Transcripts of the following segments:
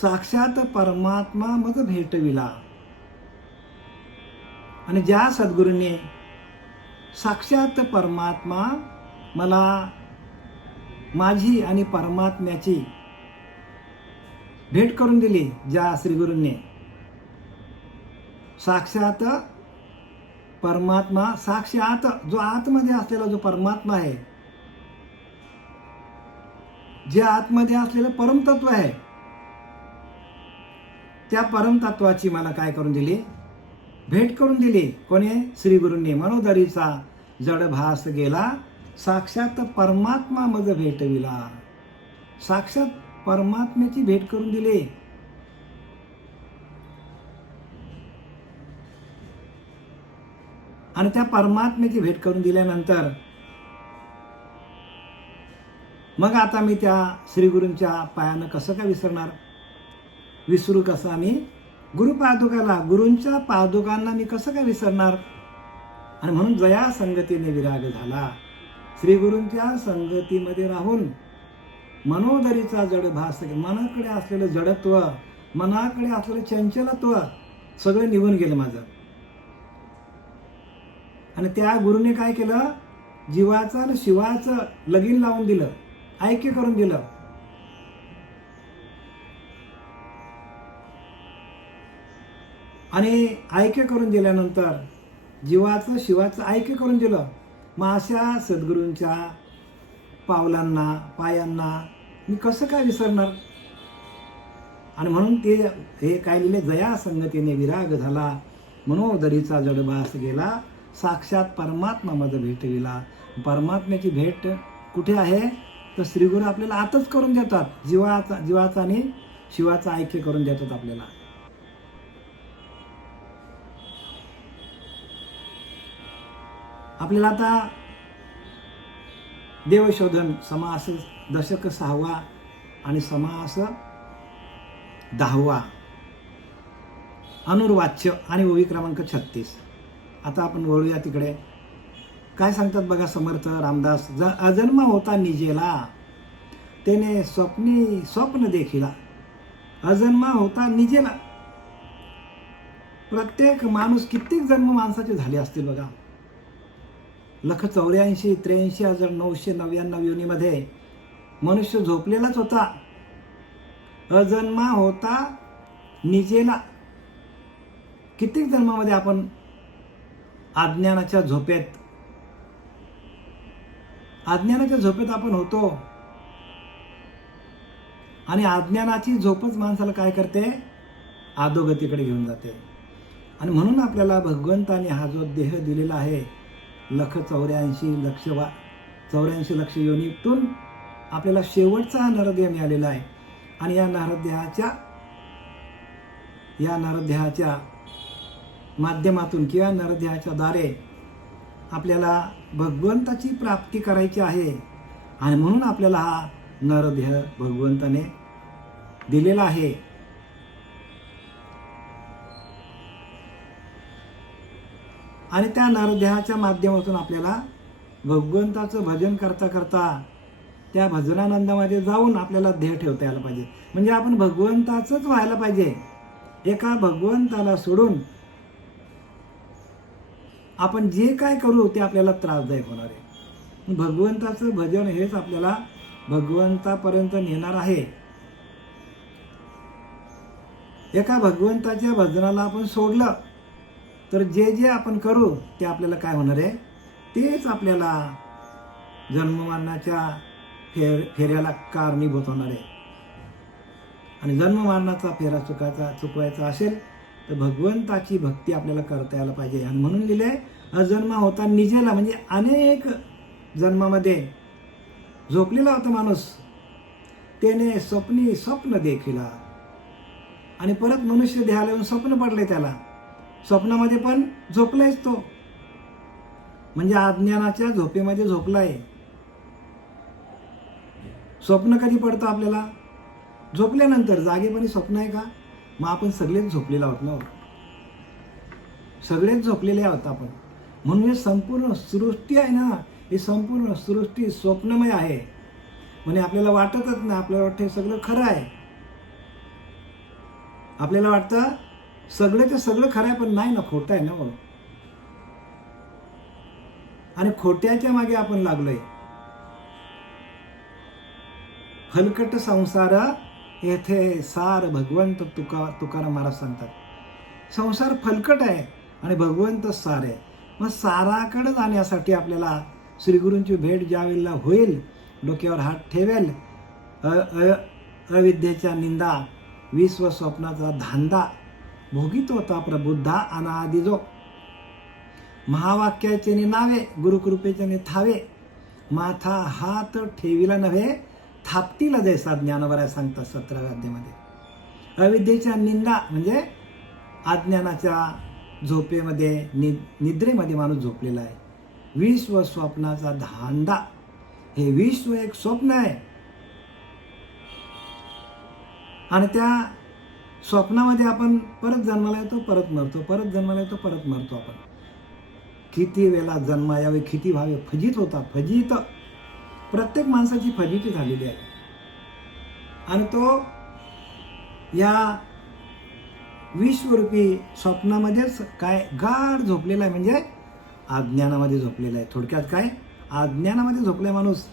साक्षात परमात्मा मग भेटविला. आणि ज्या सद्गुरूंनी साक्षात परमात्मा मला माझी आणि परमात्म्याची भेट करून दिली, ज्या श्रीगुरूंनी साक्षात परमात्मा, साक्षात जो आतमध्ये असलेला जो परमात्मा आहे, जे आतमध्ये असलेलं परमतत्व आहे, त्या परमतत्वाची मला काय करून दिली, भेट करून दिली. कोणी? श्रीगुरूंनी. मनोदरीचा जड भास गेला, साक्षात परमात्मा मज भेटविला. साक्षात परमात्म्याची भेट करून दिली. आणि त्या परमात्म्याची भेट करून दिल्यानंतर मग आता मी त्या श्रीगुरूंच्या पायानं कसं काय विसरणार, विसरू कसं मी गुरुपादुकाला, गुरूंच्या पादुकांना मी कसं काय विसरणार. आणि म्हणून जया संगतीने विराग झाला. श्रीगुरूंच्या संगतीमध्ये राहून मनोदरीचा जड भास, मनाकडे असलेलं जडत्व, मनाकडे असलेलं चंचलत्व सगळं निघून गेलं माझं. आणि त्या गुरुने काय केलं, जीवाचं आणि शिवाचं लगीन लावून दिलं, ऐक्य करून दिलं. आणि ऐक्य करून दिल्यानंतर जीवाचं शिवाचं ऐक्य करून दिलं. मग अशा सद्गुरूंच्या पावलांना, पायांना मी कसं काय विसरणार. आणि म्हणून ते हे काय लिहिले, जया संगतीने विराग झाला, मनोदरीचा जडभास गेला, साक्षात परमात्मा मध्ये भेटविला. परमात्म्याची भेट कुठे आहे, तर श्रीगुरू आपल्याला आतच करून देतात. जीवाचा आणि शिवाचा ऐक्य करून देतात आपल्याला. आपल्याला आता देवशोधन समास दशक 6वा आणि समास 10वा, अनुर्वाच्य आणि ओवी क्रमांक 36. आता आपण वळूया तिकडे. काय सांगतात बघा समर्थ रामदास. अजन्म होता निजेला, त्याने स्वप्न देखिला. अजन्म होता निजेला. प्रत्येक माणूस, कित्येक जन्म माणसाचे झाले असतील बघा. 1,84,83,999 योनीमध्ये मनुष्य झोपलेलाच होता. अजन्मा होता निजेला. कित्येक जन्मामध्ये आपण अज्ञानाच्या झोपेत आपण होतो. आणि अज्ञानाची झोपच माणसाला काय करते, अधोगतीकडे घेऊन जाते. आणि म्हणून आपल्याला भगवंताने हा जो देह दिलेला आहे, 1,84 लक्ष योनीतून आपल्याला शेवटचा नरदेह मिळालेला आहे. आणि या नरदेहाच्या माध्यमातून किंवा नरदेहाच्या द्वारे आपल्याला भगवंताची प्राप्ती करायची आहे. आणि म्हणून आपल्याला हा नरदेह भगवंताने दिलेला आहे. आणि त्या नरदेहाच्या माध्यमातून आपल्याला भगवंताचं भजन करता करता त्या भजनानंदामध्ये जाऊन आपल्याला देह ठेवता यायला पाहिजे. म्हणजे आपण भगवंताचंच व्हायला पाहिजे. एका भगवंताला सोडून आपण जे काय करू ते आपल्याला त्रासदायक होणार आहे. भगवंताचं भजन हेच आपल्याला भगवंतापर्यंत नेणार आहे. एका भगवंताच्या भजनाला आपण सोडलं तर जे जे आपण करू ते आपल्याला काय होणार आहे, तेच आपल्याला जन्ममरणाच्या फेऱ्याला कारणीभूत होणार आहे. आणि जन्ममरणाचा फेरा चुकवायचा असेल तर भगवंताची भक्ती आपल्याला करता यायला पाहिजे. आणि म्हणून लिहिले, अजन्मा होता निजेला. म्हणजे अनेक जन्मामध्ये झोपलेला होता माणूस, त्याने स्वप्न देखिला. आणि परत मनुष्य देहाला येऊन स्वप्न पडले त्याला. स्वप्नामध्ये पण झोपलायच तो, म्हणजे अज्ञानाच्या झोपेमध्ये झोपलाय. स्वप्न कधी पडतं आपल्याला, झोपल्यानंतर. जागेपणी स्वप्न आहे का? मग आपण सगळेच झोपलेलो आहोत ना, सगळेच झोपलेले आहोत आपण. म्हणून हे संपूर्ण सृष्टी आहे ना, ही संपूर्ण सृष्टी स्वप्नमय आहे. म्हणजे आपल्याला वाटतच नाही, आपल्याला वाटतं हे सगळं खरं आहे. आपल्याला वाटतं सगळं ते सगळं खरं आहे, पण नाही ना, खोटं आहे ना हो. आणि खोट्याच्या मागे आपण लागलोय. फलकट संसार येथे सार भगवंत तुकाराम महाराज सांगतात. संसार फलकट आहे आणि भगवंत सार आहे. मग साराकडे जाण्यासाठी आपल्याला श्रीगुरूंची भेट ज्यावेळेला होईल, डोक्यावर हात ठेवेल, अविद्येच्या निंदा, विश्व स्वप्नाचा धांदा भोगित होता प्रबुद्धा अनादि जो. महावाक्याचे नावे गुरुकृपेचे थावे, माथा हात ठेविला नव्हे थापटीला जैसा ज्ञानवरा सांगतात 17व्या अध्यायामध्ये. अविद्येच्या निंदा म्हणजे अज्ञानाच्या झोपेमध्ये, निद्रेमध्ये माणूस झोपलेला आहे. विश्व स्वप्नाचा धांडा, हे विश्व एक स्वप्न आहे आणि त्या स्वप्नामध्ये आपण परत जन्माला येतो, परत मरतो, परत जन्माला येतो, परत मरतो. आपण किती वेळा जन्मा यावे, किती व्हावे, फजित होता. फजित प्रत्येक माणसाची फजिती झालेली आहे आणि तो या विश्वरूपी स्वप्नामध्येच काय गाढ झोपलेला आहे, म्हणजे अज्ञानामध्ये झोपलेला आहे. थोडक्यात काय, अज्ञानामध्ये झोपलाय माणूस.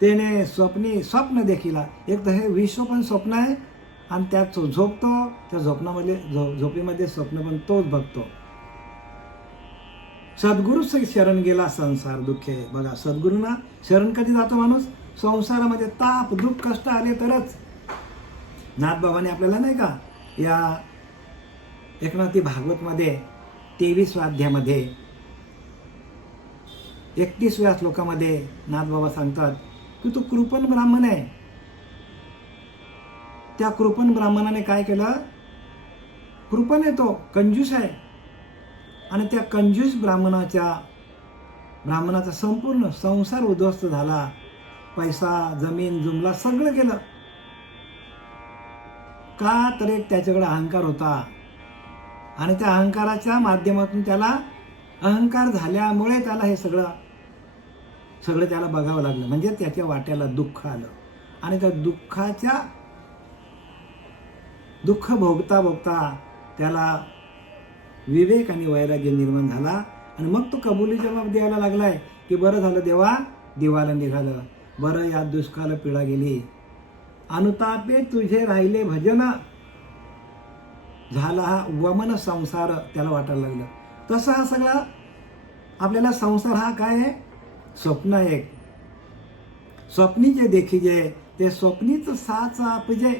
त्याने स्वप्न देखील, एक तर हे विश्व पण स्वप्न आहे आणि त्यात झोपतो, त्या झोपेमध्ये स्वप्न पण तोच बघतो. सद्गुरूच शरण गेला संसार दुःखे. बघा, सद्गुरूंना शरण कधी जातो माणूस? संसारामध्ये ताप दुःख कष्ट आले तरच. नाथबाबांनी आपल्याला नाही का या एकनाथी भागवतमध्ये 23व्या अध्यायामध्ये 31व्या श्लोकामध्ये नाथबाबा सांगतात की तो कृपण ब्राह्मण आहे. त्या कृपण ब्राह्मणाने काय केलं? कृपण आहे, तो कंजूस आहे आणि त्या कंजूस ब्राह्मणाचा संपूर्ण संसार उद्ध्वस्त झाला. पैसा, जमीन, जुमला सगळं गेलं. का? तर एक त्याच्याकडे अहंकार होता आणि त्या अहंकाराच्या माध्यमातून त्याला अहंकार झाल्यामुळे त्याला हे सगळं त्याला बघावं लागलं. म्हणजे त्याच्या वाट्याला दुःख आलं आणि त्या दुःख भोगता त्याला विवेक आणि वैराग्य निर्माण झाला आणि मग तो कबुली जबाब द्यायला लागलाय की बरं झालं देवा, दिवाला निघालं, बरं या दुष्काळ पिढा गेली, अनुतापे तुझे राहिले भजन, झाला हा वमन संसार त्याला वाटायला लागलं. तसं हा सगळा आपल्याला संसार हा काय आहे? स्वप्न आहे. स्वप्नी जे देखीजे ते स्वप्नीच साच आपजे,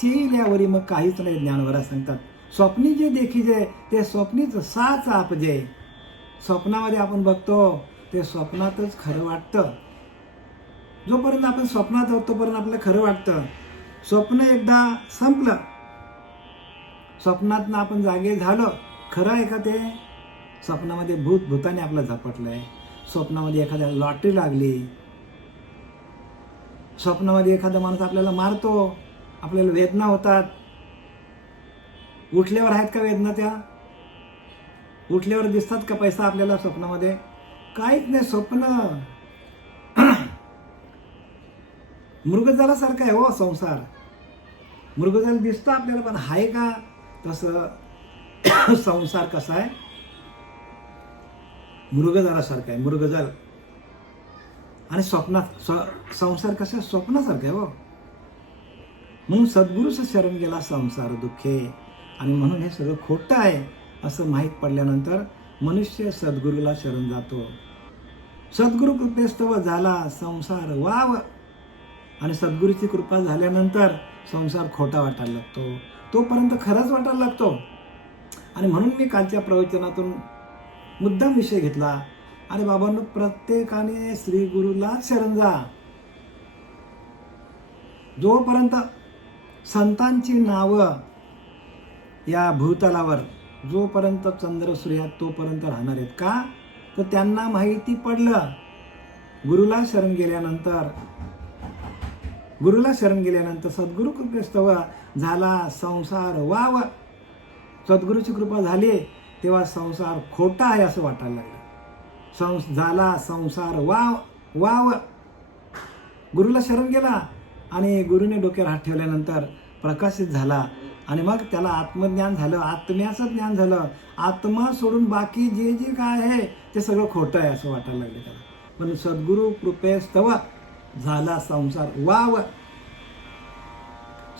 चिल्यावरी मग काहीच नाही. ज्ञानवरा सांगतात स्वप्नी जे देखीजे ते स्वप्नीच साच आपजे. स्वप्नामध्ये आपण बघतो ते स्वप्नातच खरं वाटतं. जोपर्यंत आपण स्वप्नात आहोत तोपर्यंत आपल्याला खरं वाटतं. स्वप्न एकदा संपलं, स्वप्नातनं आपण जागे झालो, खरं आहे का ते? स्वप्नामध्ये भूताने आपलं झपटलंय, स्वप्नामध्ये एखाद्या लॉटरी लागली, स्वप्नामध्ये एखादा माणूस आपल्याला मारतो, आपल्याला वेदना होतात. उठल्यावर आहेत का वेदना? त्या उठल्यावर दिसतात का पैसा आपल्याला स्वप्नामध्ये? काहीच नाही. स्वप्न मृगजलासारखं आहे हो संसार. मृगजल दिसतं आपल्याला, पण आहे का तसं? संसार कसा आहे? मृगजलासारखं आहे, मृगजल. आणि संसार कसं? स्वप्नासारखं आहे हो. म्हणून सद्गुरूच शरण गेला संसार दुःखे. आणि म्हणून हे सगळं खोटं आहे असं माहीत पडल्यानंतर मनुष्य सद्गुरूला शरण जातो. सद्गुरू कृपेस्तव झाला संसार वाव. आणि सद्गुरूची कृपा झाल्यानंतर संसार खोटा वाटायला लागतो, तोपर्यंत खरंच वाटायला लागतो. आणि म्हणून मी कालच्या प्रवचनातून मुद्दाम विषय घेतला. अरे बाबांनो, प्रत्येकाने श्री गुरुला शरण जा. जोपर्यंत संतांची नावं या भूतलावर जोपर्यंत चंद्र सूर्य तोपर्यंत राहणार आहेत. का? तर त्यांना माहिती पडलं गुरुला शरण गेल्यानंतर सद्गुरू कृपेस्तव झाला संसार वाव. सद्गुरूची कृपा झाली तेव्हा संसार खोटा आहे असं वाटायला लागलं. झाला संसार वाव. गुरुला शरण गेला आणि गुरुने डोक्यावर हात ठेवल्यानंतर प्रकाशित झाला. आणि मग त्याला आत्मज्ञान झालं, आत्म्याचं ज्ञान झालं. आत्मा सोडून बाकी जे जे काय आहे ते सगळं खोटं आहे असं वाटायला लागलं त्याला. पण सद्गुरु कृपेस्तव झाला संसार वाव.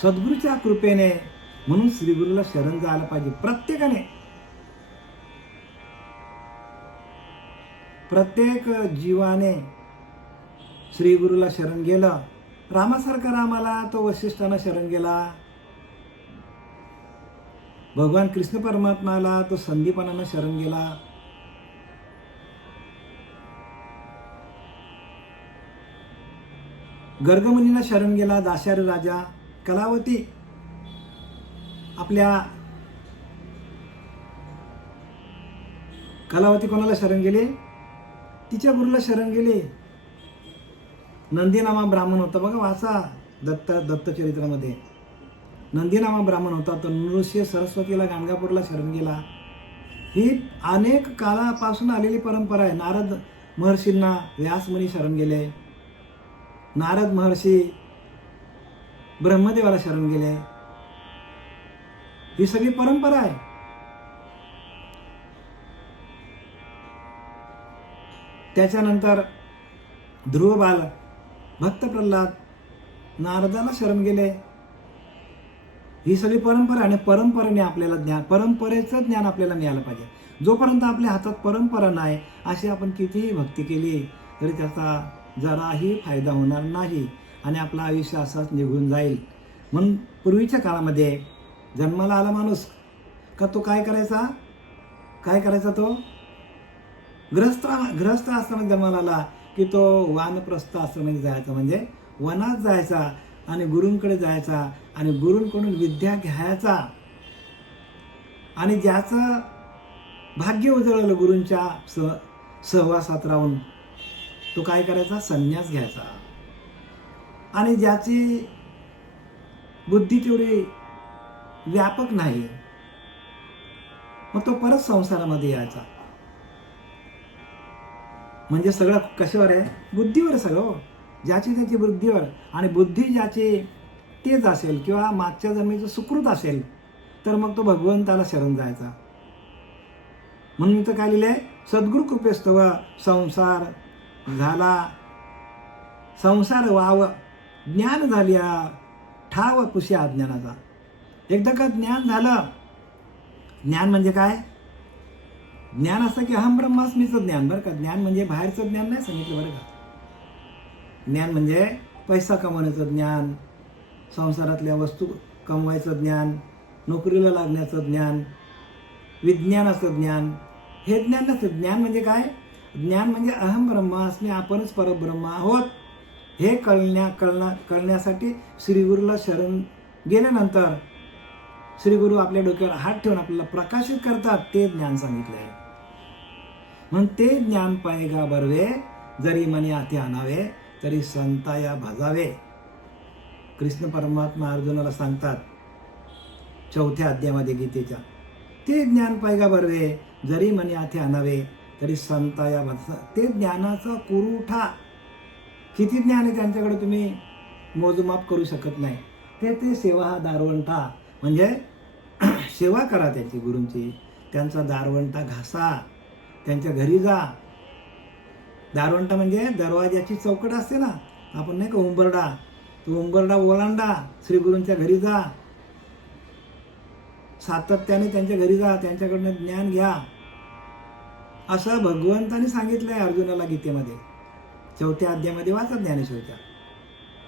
सद्गुरूच्या कृपेने, म्हणून श्रीगुरूला शरण जायला पाहिजे प्रत्येकाने. प्रत्येक जीवाने श्रीगुरूला शरण गेलं. रामासारखा रामाला तो वसिष्ठांना शरण गेला. भगवान कृष्ण परमात्माला तो संदीपानानं शरण गेला. गर्गमुनीला शरण गेला दाशरथी राजा. कलावती आपल्या कलावती कोणाला शरण गेली? तिच्या गुरुला शरण गेली. नंदीनामा ब्राह्मण होता बघा, वाचा दत्तचरित्रामध्ये. नंदीनामा ब्राह्मण होता तो नृसिंह सरस्वतीला गाणगापूरला शरण गेला. ही अनेक काळापासून आलेली परंपरा आहे. नारद महर्षींना व्यासमुनी शरण गेले. नारद महर्षी ब्रह्मदेवाला शरण गेले. ही सगळी परंपरा आहे. त्याच्यानंतर ध्रुवबाल भक्त प्रल्हाद नारदाला शरण गेले. ही सगळी परंपरा. आणि परंपरेने आपल्याला ज्ञान, परंपरेचं ज्ञान आपल्याला मिळालं पाहिजे. जोपर्यंत आपल्या हातात परंपरा नाही, अशी आपण कितीही भक्ती केली तरी त्याचा जराही फायदा होणार नाही आणि आपलं आयुष्य असंच निघून जाईल. म्हणून पूर्वीच्या काळामध्ये जन्माला आला माणूस का तो काय करायचा तो ग्रहस्थ आश्रमात जन्माला आला की तो वानप्रस्थ आश्रमात जायचा, म्हणजे वनात जायचा आणि गुरूंकडे जायचा आणि गुरूंकडून विद्या घ्यायचा. आणि ज्याचं भाग्य उजळलं गुरूंच्या सहवासात राहून, तो काय करायचा? संन्यास घ्यायचा. आणि ज्याची बुद्धी तेवढी व्यापक नाही, मग तो परत संसारामध्ये यायचा. म्हणजे सगळं कशावर आहे? बुद्धीवर सगळं. ज्याची त्याची बुद्धीवर. आणि बुद्धी ज्याची तेच असेल किंवा मागच्या जन्मीचं सुकृत असेल तर मग तो भगवंताला शरण जायचा. म्हणून तर काय लिहिलंय? सद्गुरु कृपेस्तव संसार झाला, संसार वाव, ज्ञान झाल्या ठाव कुशी अज्ञानाचा. एकदा का ज्ञान झालं, ज्ञान म्हणजे काय? ज्ञान असतं की अहम ब्रह्मास्मीचं ज्ञान. बरं का, ज्ञान म्हणजे बाहेरचं ज्ञान नाही सांगितलं बरं का. ज्ञान म्हणजे पैसा कमवण्याचं ज्ञान, संसारातल्या वस्तू कमवायचं ज्ञान, नोकरीला लागण्याचं ज्ञान, विज्ञानाचं ज्ञान. हे ज्ञान नसतं. ज्ञान म्हणजे काय? ज्ञान म्हणजे अहम ब्रह्मास्मी, आपणच परब्रह्म आहोत हे कळण्यासाठी श्रीगुरूला शरण गेल्यानंतर श्रीगुरू आपल्या डोक्यावर हात ठेवून आपल्याला प्रकाशित करतात. ते ज्ञान सांगितलं आहे. म्हणून ते ज्ञान पायगा बरवे, जरी मनी हाती आणावे तरी संताया भजावे. कृष्ण परमात्मा अर्जुनाला सांगतात 4थ्या अध्यायामध्ये गीतेच्या, ते ज्ञान पायगा बरवे, जरी मनी हाती आणावे तरी संताया भजा. ते ज्ञानाचा पुरवठा किती ज्ञान आहे त्यांच्याकडे तुम्ही मोजमाप करू शकत नाही. ते सेवा हा दारवंटा, म्हणजे सेवा करा त्यांची गुरूंची. त्यांचा दारवंटा घासा, त्यांच्या घरी जा. दारवंटा म्हणजे दरवाजाची चौकट असते ना, आपण नाही का उंबरडा, तो उंबरडा ओलांडा, श्रीगुरूंच्या घरी जा, सातत्याने त्यांच्या घरी जा, त्यांच्याकडनं ज्ञान घ्या. असं भगवंतानी सांगितलंय अर्जुनाला गीतेमध्ये. 4थ्या अध्यायामध्ये वाचा ज्ञानेश्वरच्या.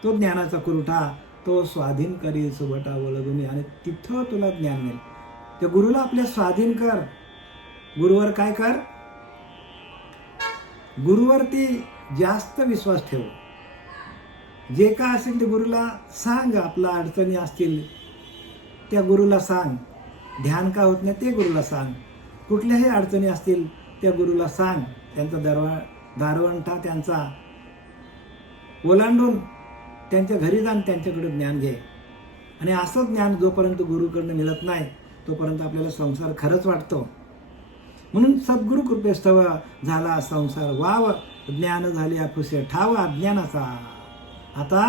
तो ज्ञानाचा कुरुठा तो स्वाधीन करी सुभटा वळगुनी, आणि तिथं तुला ज्ञान मिळेल. त्या गुरुला आपल्या स्वाधीन कर. गुरुवर काय कर? गुरुवरती जास्त विश्वास ठेव. जे काय असेल ते गुरुला सांग. आपल्या अडचणी असतील त्या गुरुला सांग. ध्यान का होत नाही ते गुरुला सांग. कुठल्याही अडचणी असतील त्या गुरुला सांग. त्यांचा दारवंटा त्यांचा ओलांडून त्यांच्या घरी जाऊन त्यांच्याकडे ज्ञान घे. आणि असं ज्ञान जोपर्यंत गुरुकडनं मिळत नाही तोपर्यंत आपल्याला संसार खरंच वाटतो. म्हणून सद्गुरु कृपेस्तव झाला संसार वाव, ज्ञान झाले आपुसे ठाव अज्ञानाचा. आता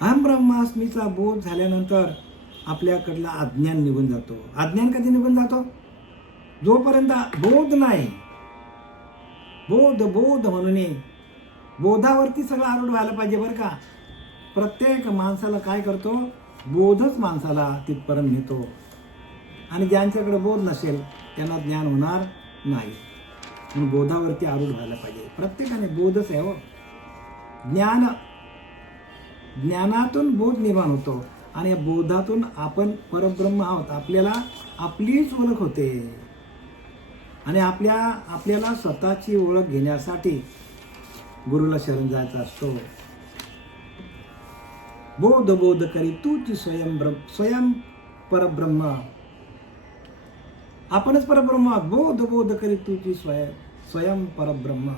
अहम ब्रह्मास्मीचा बोध झाल्यानंतर आपल्याकडला अज्ञान निघून जातो. अज्ञान कधी निघून जातो? जोपर्यंत बोध नाही. बोध बोध म्हणून बोधावरती सगळं आरूढ व्हायला पाहिजे बरं का. प्रत्येक माणसाला काय करतो? बोधच माणसाला तिथपर्यंत नेतो. आणि ज्यांच्याकडे बोध नसेल त्यांना ज्ञान होणार नाही. म्हणून बोधावरती आरूढ व्हायला पाहिजे. प्रत्येकाने बोधच आहे हो. ज्ञानातून बोध निर्माण होतो आणि या बोधातून आपण परब्रह्म आहोत आपल्याला आपलीच ओळख होते. आणि आपल्याला स्वतःची ओळख घेण्यासाठी गुरुला शरण जायचा असतो. बोध बोध करी तूच स्वयं परब्रह्म. आपणच परब्रह्म आहोत. बोध बोध करी तूच स्वयं परब्रह्म.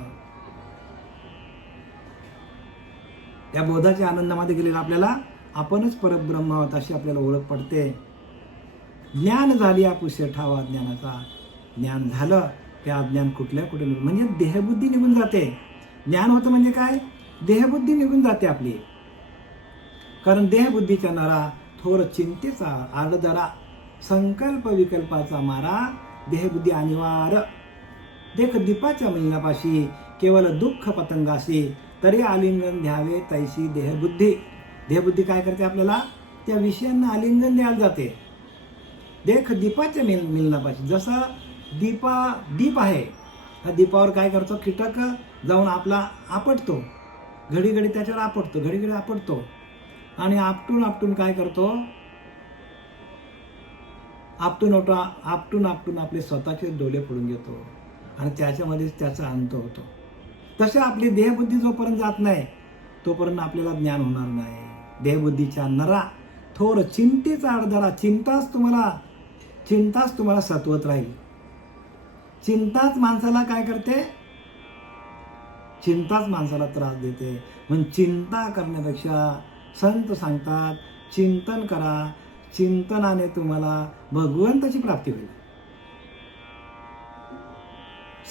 या बोधाच्या आनंदामध्ये गेलेला आपल्याला आपणच परब्रह्म आहोत अशी आपल्याला ओळख पडते. ज्ञान झाली आपुषे ठावा ज्ञानाचा. ज्ञान झालं ते अज्ञान कुठे म्हणजे देहबुद्धी निघून जाते. ज्ञान होतं म्हणजे काय? देहबुद्धी निघून जाते आपली. कारण देहबुद्धीच्या नरा थोर चिंतेचा आडदरा संकल्प विकल्पाचा मारा देहबुद्धी अनिवार्य. देख दीपाच्या मिलनापाशी केवळ दुःख पतंगाशी तरी आलिंगन द्यावे तैशी देहबुद्धी. देहबुद्धी काय करते? आपल्याला त्या विषयांना आलिंगन द्यायला जाते. देख दीपाच्या मिलनापाशी. जसं दीप आहे, त्या दीपावर काय करतो? कीटक जाऊन आपला आपटतो. घडी घडी त्याच्यावर आपटतो, घडी घडी आपटतो आणि आपटून काय करतो? आपटून आपले स्वतःचे डोळे फोडून घेतो आणि त्याच्यामध्येच त्याचा अंत होतो. तसे आपली देहबुद्धी जोपर्यंत जात नाही तोपर्यंत आपल्याला ज्ञान होणार नाही. देहबुद्धीच्या नरा थोर चिंतेचा आडदरा. चिंताच तुम्हाला सत्वत राहील. चिंताच माणसाला काय करते? चिंताच माणसाला त्रास देते. म्हणून चिंता करण्यापेक्षा संत सांगतात चिंतन करा. चिंतनाने तुम्हाला भगवंताची प्राप्ती होईल.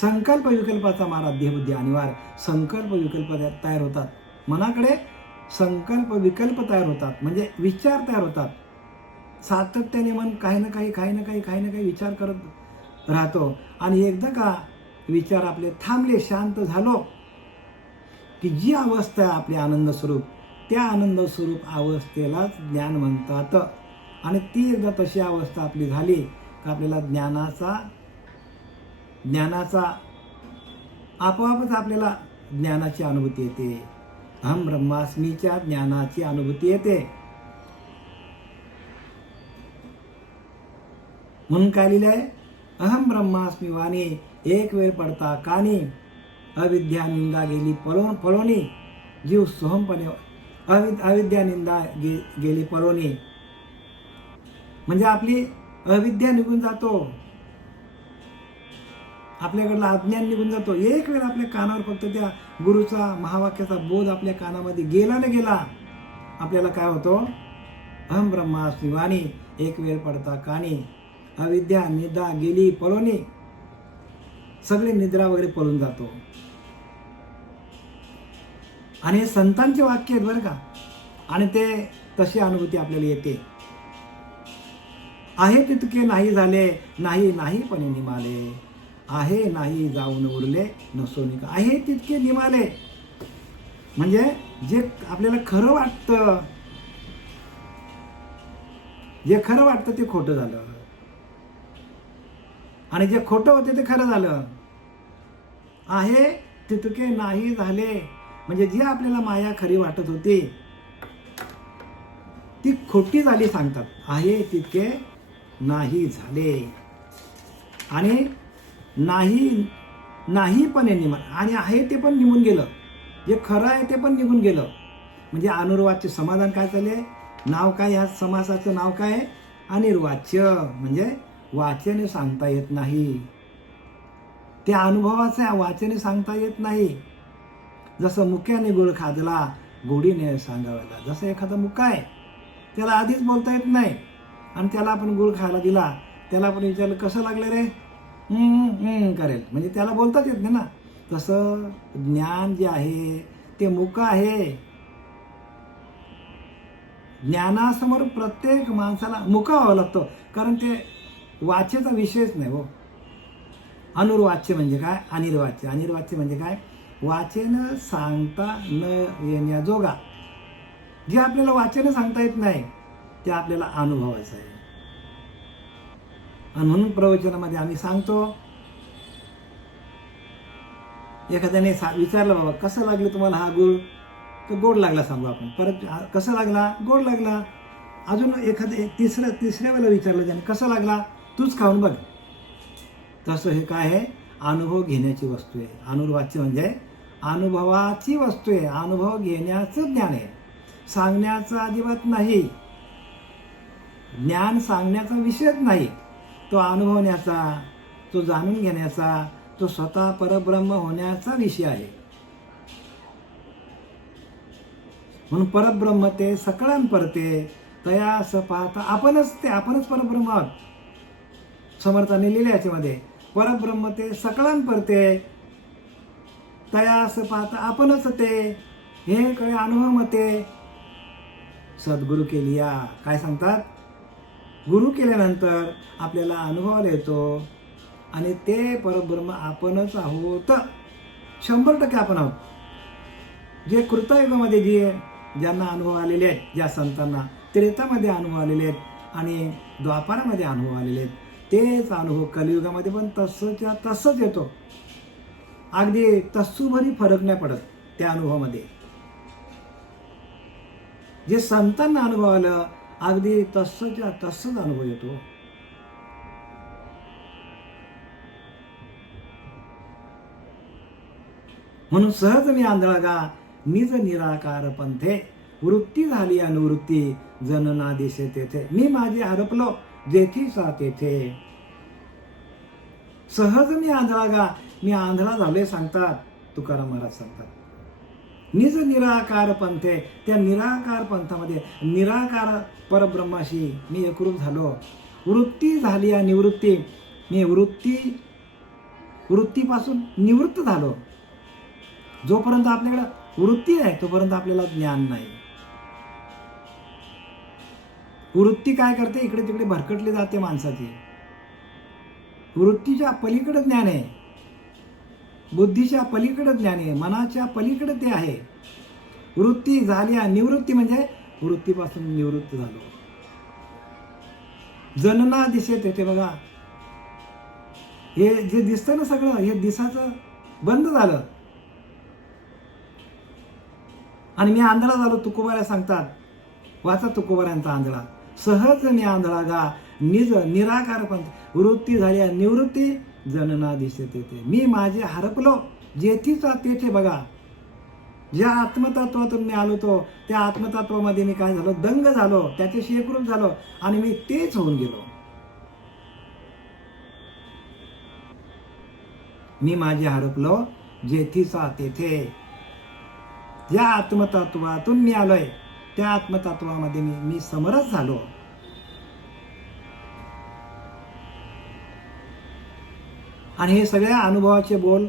संकल्प विकल्पाचा मारा देहबुद्धी अनिवार्य. संकल्प विकल्प तयार होतात. मनाकडे संकल्प विकल्प तयार होतात म्हणजे विचार तयार होतात. सातत्याने मन काही ना काही विचार करत राहतो. आणि एकदा का विचार आपले थांबले, शांत झालो की जी अवस्था आहे आपली आनंद स्वरूप, त्या आनंद स्वरूप अवस्थेलाच ज्ञान म्हणतात. आणि ती एकदा तशी अवस्था आपली झाली की आपल्याला ज्ञानाचा आपोआपच आपल्याला ज्ञानाची अनुभूती येते. अहम ब्रह्मास्मीच्या ज्ञानाची अनुभूती येते. म्हणून काय लिहिलं आहे? अहम ब्रह्मास्मी वाणी एक वेळ पडता कानी अविद्या निंदा गेली पळोनी जीव सोहमपणे अविद्या निंदा गेली पळोनी. म्हणजे आपली अविद्या निघून जातो, आपल्याकडला अज्ञान निघून जातो. एक वेळ आपल्या कानावर फक्त त्या गुरुचा महावाक्याचा बोध आपल्या कानामध्ये गेला न गेला आपल्याला काय होतो? अहम ब्रह्मास्मी वाणी एक वेळ पडता कानी अविद्या निद्रा गेली पळोनी. सगळे निद्रा वगैरे पळून जातो. आणि हे संतांचे वाक्य आहेत बरं का. आणि ते तशी अनुभूती आपल्याला येते. आहे तितके नाही झाले नाही पण निमाले. आहे नाही जाऊन उरले नसोनिका. आहे तितके निमाले म्हणजे जे आपल्याला खरं वाटतं ते खोटं झालं आणि जे खोटं होते ते खरं झालं. आहे तितके नाही झाले म्हणजे जी आपल्याला माया खरी वाटत होती ती खोटी झाली सांगतात. आहे तितके नाही झाले आणि नाही पण आणि आहे ते पण निघून गेलं. जे खरं आहे ते पण निघून गेलं. म्हणजे अनुर्वाच्य समाधान काय चालले? नाव काय? ह्या समासाचं नाव काय? अनिर्वाच्य. म्हणजे वाचने सांगता येत नाही. त्या अनुभवाचं वाचने सांगता येत नाही. जसं मुक्याने गुळ खाजला गोडीने सांगायला. जसं एखादा मुका आहे त्याला आधीच बोलता येत नाही आणि त्याला आपण गुळ खायला दिला, त्याला आपण विचारलं कसं लागलं रे? करेल म्हणजे त्याला बोलताच येत नाही ना. तसं ज्ञान जे आहे ते मुका आहे. ज्ञानासमोर प्रत्येक माणसाला मुका व्हावं लागतं, कारण ते वाचेचा विषयच नाही हो. अनुर्वाच्य म्हणजे काय? अनिर्वाच्य. अनिर्वाच्य म्हणजे काय? वाचेनं सांगता न येण्याजोगा. जे आपल्याला वाचेनं सांगता येत नाही ते आपल्याला अनुभवायचं आहे. आणि म्हणून प्रवचनामध्ये आम्ही सांगतो, एखाद्याने विचारलं, बाबा कसं लागलं तुम्हाला हा गुळ? तर गोड लागला सांगू आपण. परत कसं लागला? गोड लागला. अजून तिसऱ्या वेळेला विचारलं त्याने, कसं लागला? तूच खाऊन बघ. तसं हे काय आहे? अनुभव घेण्याची वस्तू आहे. अनुर्वाच्य म्हणजे अनुभवाची वस्तू आहे. अनुभव घेण्याचं ज्ञान आहे, सांगण्याचं अजिबात नाही. ज्ञान सांगण्याचा विषयच नाही, तो अनुभवण्याचा, तो जाणून घेण्याचा, तो स्वतः परब्रह्म होण्याचा विषय आहे. म्हणून परब्रह्म ते सकळान परते तया अस पाहता आपणच परब्रह्म आहोत. समर्थाने लिहिले याच्यामध्ये, परब्रह्म ते सकळान परते तया असं पाहता आपणच ते, हे काय अनुभव मते सद्गुरु केलिया. काय सांगतात? गुरु केल्यानंतर आपल्याला अनुभवाला येतो आणि ते परब्रह्म आपणच आहोत. 100% आपण आहोत. जे कृतयुगामध्ये ज्यांना अनुभव आलेले आहेत, ज्या संतांना त्रेतामध्ये अनुभव आलेले आहेत आणि द्वापारामध्ये अनुभव आलेले आहेत, तेच अनुभव कलियुगामध्ये पण तसंच येतो. अगदी तसूभरी फरक नाही पडत त्या अनुभवामध्ये. जे संतांना अनुभव आलं अगदी तसंच अनुभव येतो. म्हणून सहज मी आंधळा निज निराकार पंथे, वृत्ती झाली अनुवृत्ती जनना दिसे तेथे. मी माझे हरपलो जेथीसा तेथे. सहज मी आंधळा मी आंधळा झालोय सांगतात तुकाराम महाराज सांगतात. निज निराकार पंथे, त्या निराकार पंथामध्ये निराकार परब्रह्माशी मी एकरूप झालो. वृत्ती झाली या निवृत्ती, मी वृत्तीपासून निवृत्त झालो. जोपर्यंत आपल्याकडे वृत्ती आहे तोपर्यंत आपल्याला ज्ञान नाही. वृत्ती काय करते? इकडे तिकडे भरकटली जाते माणसाची. वृत्तीच्या पलीकडे ज्ञान आहे, बुद्धीच्या पलीकडे ज्ञान आहे, मनाच्या पलीकडे ते आहे. वृत्ती झाली निवृत्ती म्हणजे वृत्तीपासून निवृत्त झालो. जनना दिसेत येते बघा. हे जे दिसतं ना सगळं, हे दिसाचं बंद झालं आणि मी आंधळा झालो. तुकोबाऱ्या सांगतात, वाचा तुकोबाऱ्यांचा आंधळा. सहज मी आंधळा निज निराकार पंथ, वृत्ती झाली निवृत्ती जनना दिसत येते. मी माझे हरपलो जेथीचा तेथे बघा. ज्या आत्मतत्वातून मी आलो तो त्या आत्मतत्वामध्ये मी काय झालो? दंग झालो, त्याच्याशी एकरूप झालो आणि मी तेच होऊन गेलो. मी माझे हरपलो जेथीचा तेथे. ज्या आत्मतत्वातून मी आलोय त्या आत्मतत्वामध्ये मी समरस झालो. आणि हे सगळ्या अनुभवाचे बोल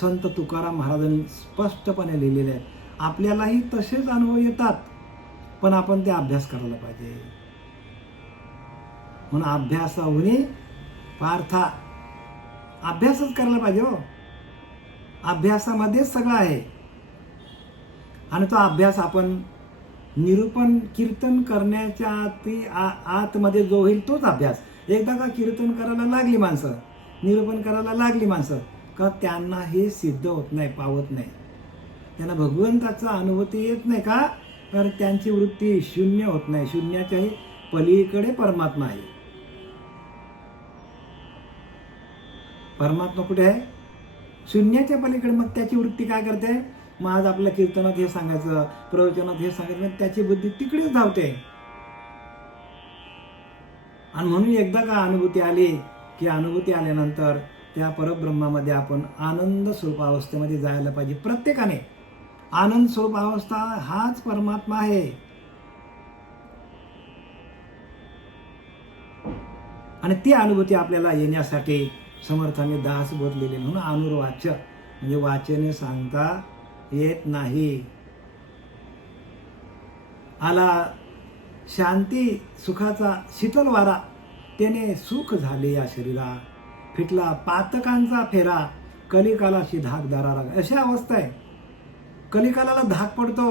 संत तुकाराम महाराजांनी स्पष्टपणे लिहिलेले आहेत. आपल्यालाही तसेच अनुभव येतात, पण आपण ते अभ्यास करायला पाहिजे. म्हणून अभ्यासाहुनी पार्था, अभ्यासच करायला पाहिजे हो. अभ्यासामध्येच सगळं आहे. आणि तो अभ्यास आपण निरूपण कीर्तन करण्याच्या आतमध्ये जो होईल तोच अभ्यास. एकदा का कीर्तन करायला लागली माणसं, निरूपण करायला लागली माणसं, का त्यांना हे सिद्ध होत नाही, पावत नाही. त्यांना भगवंताचा अनुभूती येत नाही. का? तर त्यांची वृत्ती शून्य होत नाही. शून्याच्याही पलीकडे परमात्मा आहे. परमात्मा कुठे आहे? शून्याच्या पलीकडे. मग त्याची वृत्ती काय करते? मग आज आपल्या कीर्तनात हे सांगायचं, प्रवचनात हे सांगायचं, त्याची बुद्धी तिकडेच धावते. आणि म्हणून एकदा का अनुभूती आली की अनुभूती आल्यानंतर त्या परब्रह्मामध्ये आपण आनंद स्वरूप अवस्थेमध्ये जायला पाहिजे. प्रत्येकाने आनंद स्वरूप अवस्था हाच परमात्मा आहे. आणि ती अनुभूती आपल्याला येण्यासाठी समर्थाने दासबोध लिहिले. म्हणून अनुर्वाच्य म्हणजे वाचने सांगता येत नाही. आला शांती सुखाचा शीतल वारा त्याने सुख झाले या शरीरा, फिटला पातकांचा फेरा, कलिकालाशी धाक दरारा. अशी अवस्था आहे. कलिकालाला धाक पडतो.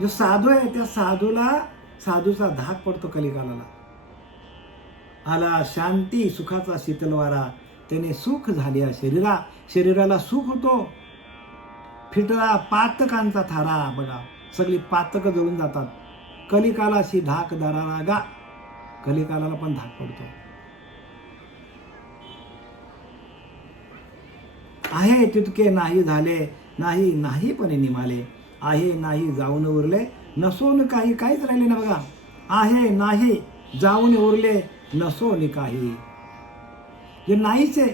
जो साधू आहे त्या साधूचा धाक पडतो कलिकालाला. आला शांती सुखाचा शीतल वारा, त्याने सुख झाले या शरीरा, शरीराला सुख होतो. फिटला पातकांचा थारा, बघा सगळी पातक जळून जातात. कलिकालाशी धाक दरारा गा, कलिकालाला पण धाक पडतो. आहे तितके नाही झाले, नाही नाही पण निमाले, आहे नाही जाऊन उरले, नसोन काही, काहीच राहिले ना बघा. आहे नाही जाऊन उरले, नसोन काही. जे नाहीच आहे,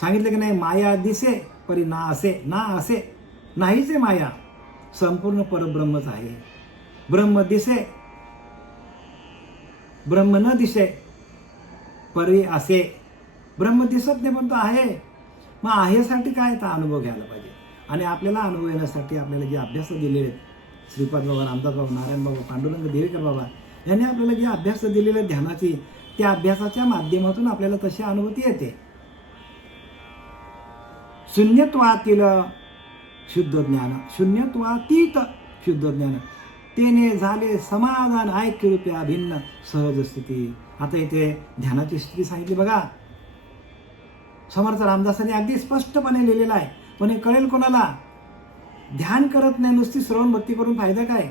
सांगितलं की नाही, माया दिसे परी ना असे, ना असे नाहीच आहे माया, संपूर्ण परब्रह्मच आहे. ब्रह्म दिसे, ब्रह्म न दिसे परी असे. ब्रह्म दिसत नाही पण तो आहे. मग आहेसाठी काय, तर अनुभव घ्यायला पाहिजे. आणि आपल्याला अनुभव येण्यासाठी आपल्याला जे अभ्यास दिलेले आहेत, श्रीपाद बाबा, रामदास बाबा, नारायण बाबा, पांडुरंग देवेकर बाबा यांनी आपल्याला जे अभ्यास दिलेले ध्यानाची, त्या अभ्यासाच्या माध्यमातून आपल्याला तशी अनुभूती येते. शून्यत्वातील शुद्ध ज्ञान, शून्यत्वातीत शुद्ध ज्ञान, तेने झाले समाधान, ऐक्य रूपे अभिन्न सहज स्थिती. आता इथे ध्यानाची स्थिती सांगितली बघा. समर्थ रामदासांनी अगदी स्पष्टपणे लिहिलेलं आहे. पण हे कळेल कोणाला? ध्यान करत नाही, नुसती श्रवण भक्ती करून फायदा काय?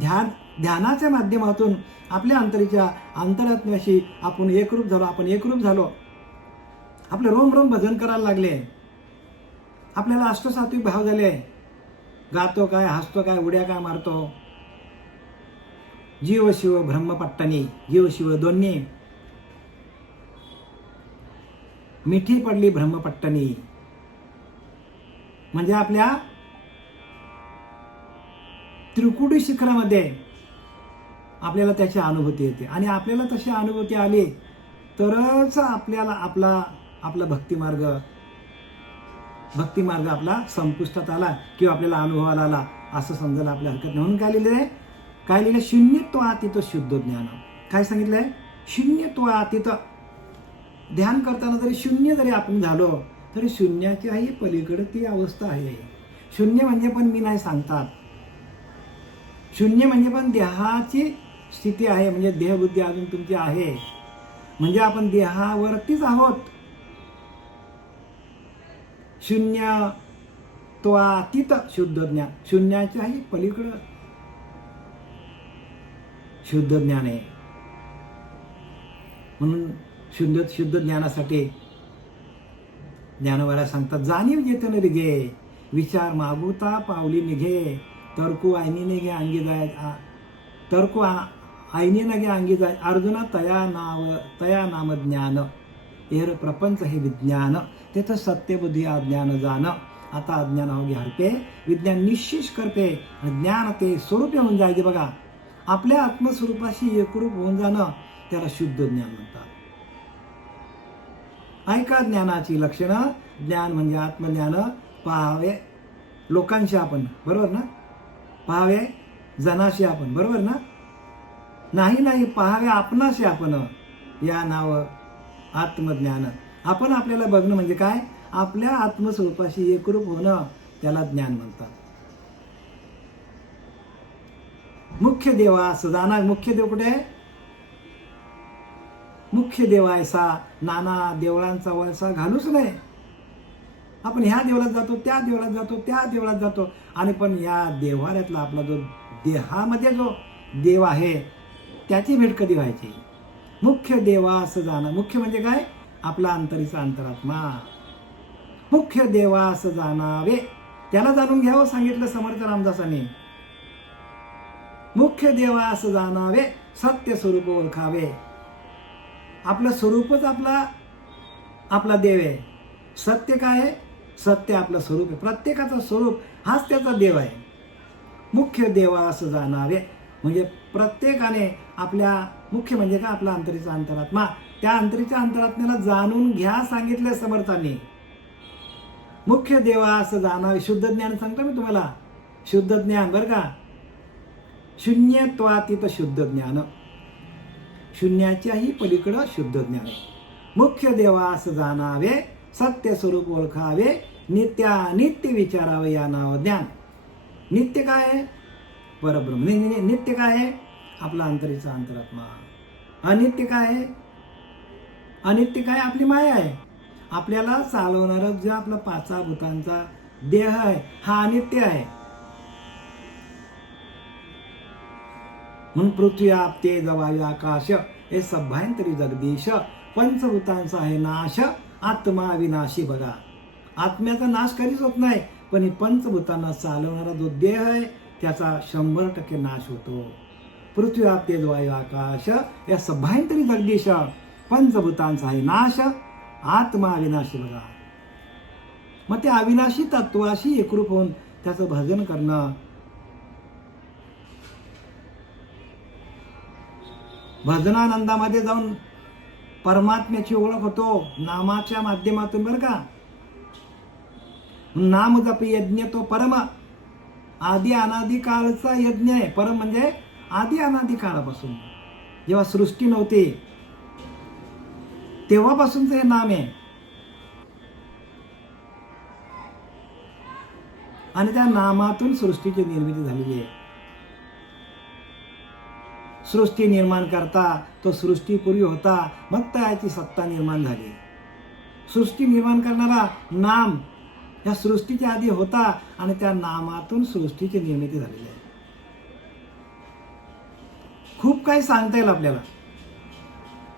ध्यानाच्या माध्यमातून आपल्या अंतरात्म्याशी आपण एकरूप झालो. आपण एकरूप झालो, आपले रोम रोम भजन करायला लागले, आपल्याला अष्टसात्विक भाव झाले. गातो काय, हसतो काय, उड्या काय मारतो. जीव शिव ब्रह्मपट्टणी, जीव शिव दोन्ही मिठी पडली ब्रह्मपट्टणी. म्हणजे आपल्या त्रिकुटी शिखरामध्ये आपल्याला त्याची अनुभूती येते. आणि आपल्याला तशी अनुभूती आली तरच आपल्याला आपला भक्तिमार्ग आपला संपुष्टात आला किंवा आपल्याला अनुभवाला आला असं समजायला आपल्या हरकत नाही. म्हणून काय लिहिलं आहे? काय लिहिलं? शून्यत्वातीत शुद्ध ज्ञान. काय सांगितलंय? शून्यत्वातीत. ध्यान करताना जरी शून्य जरी आपण झालो तरी शून्याच्याही पलीकडे ती अवस्था आहे. शून्य म्हणजे पण मी नाही सांगतात. शून्य म्हणजे पण देहाची स्थिती आहे. म्हणजे देहबुद्धी अजून तुमची आहे. म्हणजे आपण देहावरतीच आहोत. शून्यत्वातीत शुद्ध ज्ञान, शून्याच्याही पलीकडं शुद्ध ज्ञान आहे. म्हणून शुद्ध ज्ञानासाठी ज्ञानवरा सांगतात, जाणीव जेतन निघे, विचार मागुता पावली निघे, तर्कू आईनी निघे अंगी जाय, तर्कू आईनी नगे अंगी जाय, अर्जुना तया नाम ज्ञान, एर प्रपंच हे विज्ञान, तेथ सत्यबुद्धी अज्ञान जाण, आता अज्ञान होगे हरपे, विज्ञान निश्चित करते, ज्ञान ते स्वरूपे होऊन जायचे. बघा, आपल्या आत्मस्वरूपाशी एकरूप होऊन जाणं त्याला शुद्ध ज्ञान म्हणतात. ऐका ज्ञानाची लक्षणं. ज्ञान म्हणजे आत्मज्ञान. पाहावे लोकांशी आपण, बरोबर ना? पाहावे जनाशी आपण, बरोबर ना? नाही पाहावे आपणाशी आपण, या नाव आत्मज्ञान. आपण आपल्याला बघणं म्हणजे काय? आपल्या आत्मस्वरूपाशी एकरूप होणं त्याला ज्ञान म्हणतात. मुख्य देवास जाणार. मुख्य देव कुठे आहे? मुख्य देवायसा नाना देवळांचा वळसा घालूच नाही. आपण ह्या देवळात जातो, त्या देवळात जातो, त्या देवळात जातो, आणि पण या देव्हाऱ्यातला आपला जो देहामध्ये जो देव आहे त्याची भेट कधी व्हायची? मुख्य देवास जाणं. मुख्य म्हणजे काय? आपला अंतरीचा अंतरात्मा. मुख्य देवास जाणावे, त्याला जाणून घ्यावं सांगितलं समर्थ रामदासांनी. मुख्य देवास जाणावे, सत्य स्वरूप ओळखावे. आपलं स्वरूपच आपला देव आहे. सत्य काय आहे? सत्य आपलं स्वरूप आहे. प्रत्येकाचं स्वरूप हाच त्याचा देव आहे. मुख्य देवास जाणावे म्हणजे प्रत्येकाने आपल्या, मुख्य म्हणजे काय? आपला अंतरीचा अंतरात्मा. त्या अंतरीच्या अंतरात्म्याला जाणून घ्या सांगितले समर्थांनी. मुख्य देवास जाणावे. शुद्ध ज्ञान सांगतो मी तुम्हाला, शुद्ध ज्ञान बरं का. शून्यत्वातीत शुद्ध ज्ञान, शून्याच्याही पलीकडं शुद्ध ज्ञान आहे. मुख्य देवास जाणावे, सत्य स्वरूप ओळखावे, नित्यानित्य विचारावे या नाव ज्ञान. नित्य काय आहे? परब्रह्म. नित्य काय आहे? आपला अंतरीचा अंतरात्मा. अनित्य काय आहे? अनित्य काय? आपली माया आहे. आपल्याला चालवणारा जो आपला पाचा भूतांचा देह आहे हा अनित्य आहे. म्हणून पृथ्वी आप तेज वायू आकाश हे सभ्यांतरी जगदीश, पंचभूतांचा आहे नाश, आत्मा विनाशी. बघा, आत्म्याचा नाश कधीच होत नाही, पण ही पंचभूतांना चालवणारा जो देह आहे त्याचा 100% नाश होतो. पृथ्वी आप तेज वायू आकाश या सभ्यांतरी जगदीश, पंचभूतांचा आहे नाश, आत्मा अविनाशी. बघा, मग ते अविनाशी तत्वाशी एकरूप होऊन त्याचं भजन करणं, भजनानंदामध्ये जाऊन परमात्म्याची ओळख होतो नामाच्या माध्यमातून. बरं का, नाम जप यज्ञ तो परम, आदी अनादी काळचा यज्ञ आहे. परम म्हणजे आदी अनादी काळापासून, जेव्हा सृष्टी नव्हती तेव्हापासूनचं हे नाम आहे. आणि त्या नामातून सृष्टीची निर्मिती झालेली आहे. सृष्टी निर्माण करता तो सृष्टीपूर्वी होता, मग त्याची सत्ता निर्माण झाली. सृष्टी निर्माण करणारा नाम या सृष्टीच्या आधी होता आणि त्या नामातून सृष्टीची निर्मिती झालेली आहे. खूप काही सांगता येईल आपल्याला.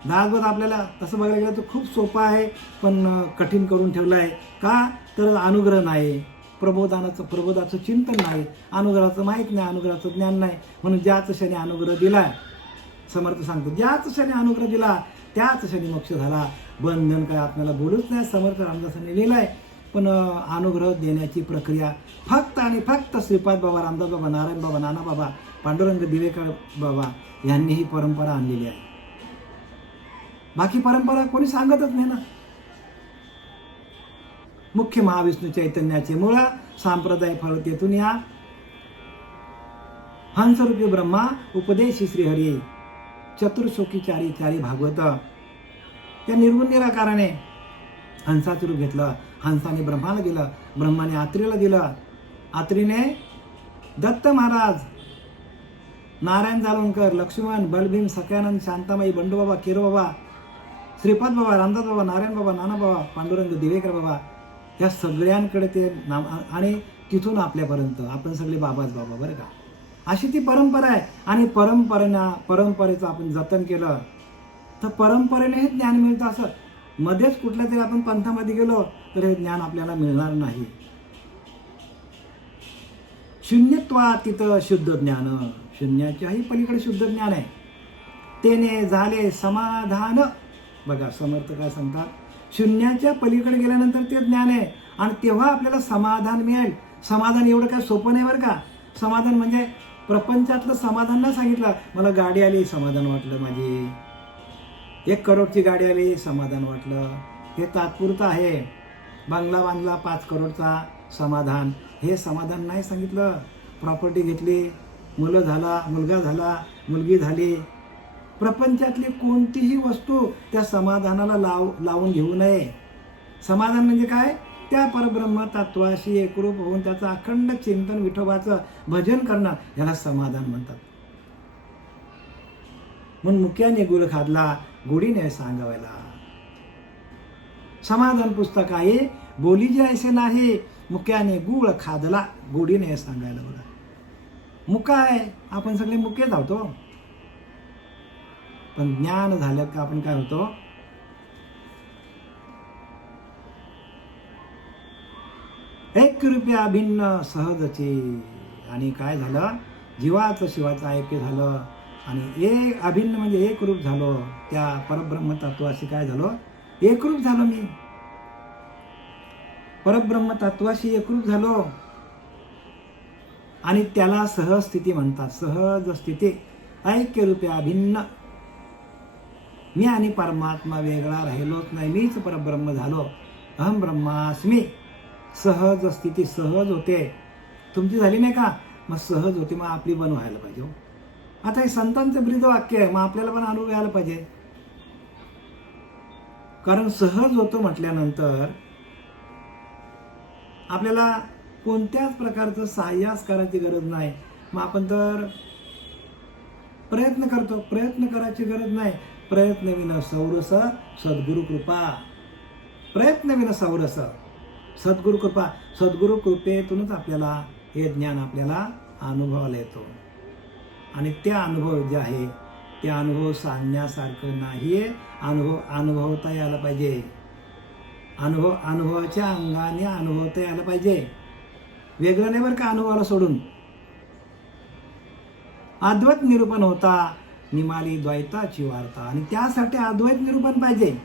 दासबोध आपल्याला तसं बघायला गेलं तर खूप सोपं आहे, पण कठीण करून ठेवलं आहे. का तर अनुग्रह नाही, प्रबोधाचं चिंतन नाही, अनुग्रहाचं माहीत नाही, अनुग्रहाचं ज्ञान नाही. म्हणून ज्याच क्षणी अनुग्रह दिला, समर्थ सांगतो, ज्याच क्षणी अनुग्रह दिला त्याच क्षणी मोक्ष झाला. बंधन काय आपल्याला बोलूच नाही, समर्थ रामदासांनी लिहिलंय. पण अनुग्रह देण्याची प्रक्रिया फक्त आणि फक्त श्रीपाद बाबा, रामदास बाबा, नारायण बाबा, नाना बाबा, पांडुरंग दिवेकर बाबा यांनी ही परंपरा आणलेली आहे. बाकी परंपरा कोणी सांगतच नाही ना. मुख्य महाविष्णू चैतन्याचे मूळ, सांप्रदाय फळ तेथून या. हंसरूपी ब्रह्मा, उपदेशी श्रीहरी, चतुर्शोकी चारी चारी भागवत. त्या निर्गुण निराकाराने हंसाचं रूप घेतलं. हंसाने ब्रह्माला दिलं, ब्रह्माने आत्रेला दिलं, आत्रीने दत्त महाराज, नारायण जालवणकर, लक्ष्मण, बलभीम, सख्यानंद, शांताबाई, बंडूबाबा, केरोबाबा, श्रीपाद बाबा, रामदास बाबा, नारायण बाबा, नाना बाबा, पांडुरंग दिवेकर बाबा, या सगळ्यांकडे ते नाम. आणि तिथून आपल्यापर्यंत आपण सगळे बाबाच बाबा. बरं का, अशी ती परंपरा आहे. आणि परंपरेचं आपण जतन केलं तर परंपरेने हे ज्ञान मिळतं. असं मध्येच कुठल्या तरी आपण पंथामध्ये गेलो तर हे ज्ञान आपल्याला मिळणार नाही. शून्यत्वातीत शुद्ध ज्ञान, शून्याच्याही पलीकडे शुद्ध ज्ञान आहे. तेने झाले समाधान. बघा, समर्थ काय सांगतात, शून्याच्या पलीकडे गेल्यानंतर ते ज्ञान आहे आणि तेव्हा आपल्याला समाधान मिळेल. समाधान एवढं काय सोपं नाही बरं का. समाधान म्हणजे प्रपंचातलं समाधान नाही सांगितलं. मला गाडी आली समाधान वाटलं, माझी 1 करोडची गाडी आली समाधान वाटलं, हे तात्पुरतं आहे. बंगला बांधला 5 करोडचा समाधान, हे समाधान नाही सांगितलं. प्रॉपर्टी घेतली, मुलगा झाला, मुलगी झाली, प्रपंचातली कोणतीही वस्तू त्या समाधानाला लावून घेऊ नये. समाधान म्हणजे काय? त्या परब्रह्म तत्वाशी एकरूप होऊन त्याचं अखंड चिंतन, विठोबाचं भजन करणं, याला समाधान म्हणतात. म्हणून मुक्याने गुळ खादला, गोडीने सांगावला. समाधान पुस्तक आहे, बोली जे ऐसे नाही, मुक्याने गुळ खादला, गोडीने सांगायला. बघा, मुका आहे, आपण सगळे मुकेच आहोत. पण ज्ञान झालं का आपण काय होतो? 1 रुपया भिन्न सहजचे. आणि काय झालं? जीवाचं शिवाचं ऐक्य झालं आणि अभिन्न म्हणजे एकरूप झालो. त्या परब्रह्म तत्वाशी काय झालो? एकरूप झालो. मी परब्रह्म तत्वाशी एकरूप झालो आणि त्याला सहज स्थिती म्हणतात. सहज स्थिती, ऐक्य रूपया भिन्न. मी आणि परमात्मा वेगळा राहिलोच नाही, मीच परब्रह्म झालो. अहम ब्रह्मास्मी. सहज स्थिती सहज होते. तुमची झाली नाही का, मग सहज होते, मग आपली पण व्हायला पाहिजे हो. आता हे संतांचं ब्रीद वाक्य आहे, मग आपल्याला पण अनुभव यायला पाहिजे. कारण सहज होतं म्हटल्यानंतर आपल्याला कोणत्याच प्रकारचं साहस करायची गरज नाही. मग आपण तर प्रयत्न करतो, प्रयत्न करायची गरज नाही. प्रयत्न विना सौरस सद्गुरु कृपा, प्रयत्न विना सौरस सद्गुरु कृपा. सद्गुरु कृपेतूनच आपल्याला हे ज्ञान आपल्याला अनुभवाला येतो. आणि त्या अनुभव जे आहे ते अनुभव सांगण्यासारखं नाही, अनुभवता यायला पाहिजे. अनुभवाच्या अंगाने अनुभवता यायला पाहिजे. वेगळं नाही बरं का अनुभवाला सोडून. अद्वैत निरूपण होता निमाली द्वैताची वार्ता. आणि त्यासाठी अद्वैत निरूपण पाहिजे.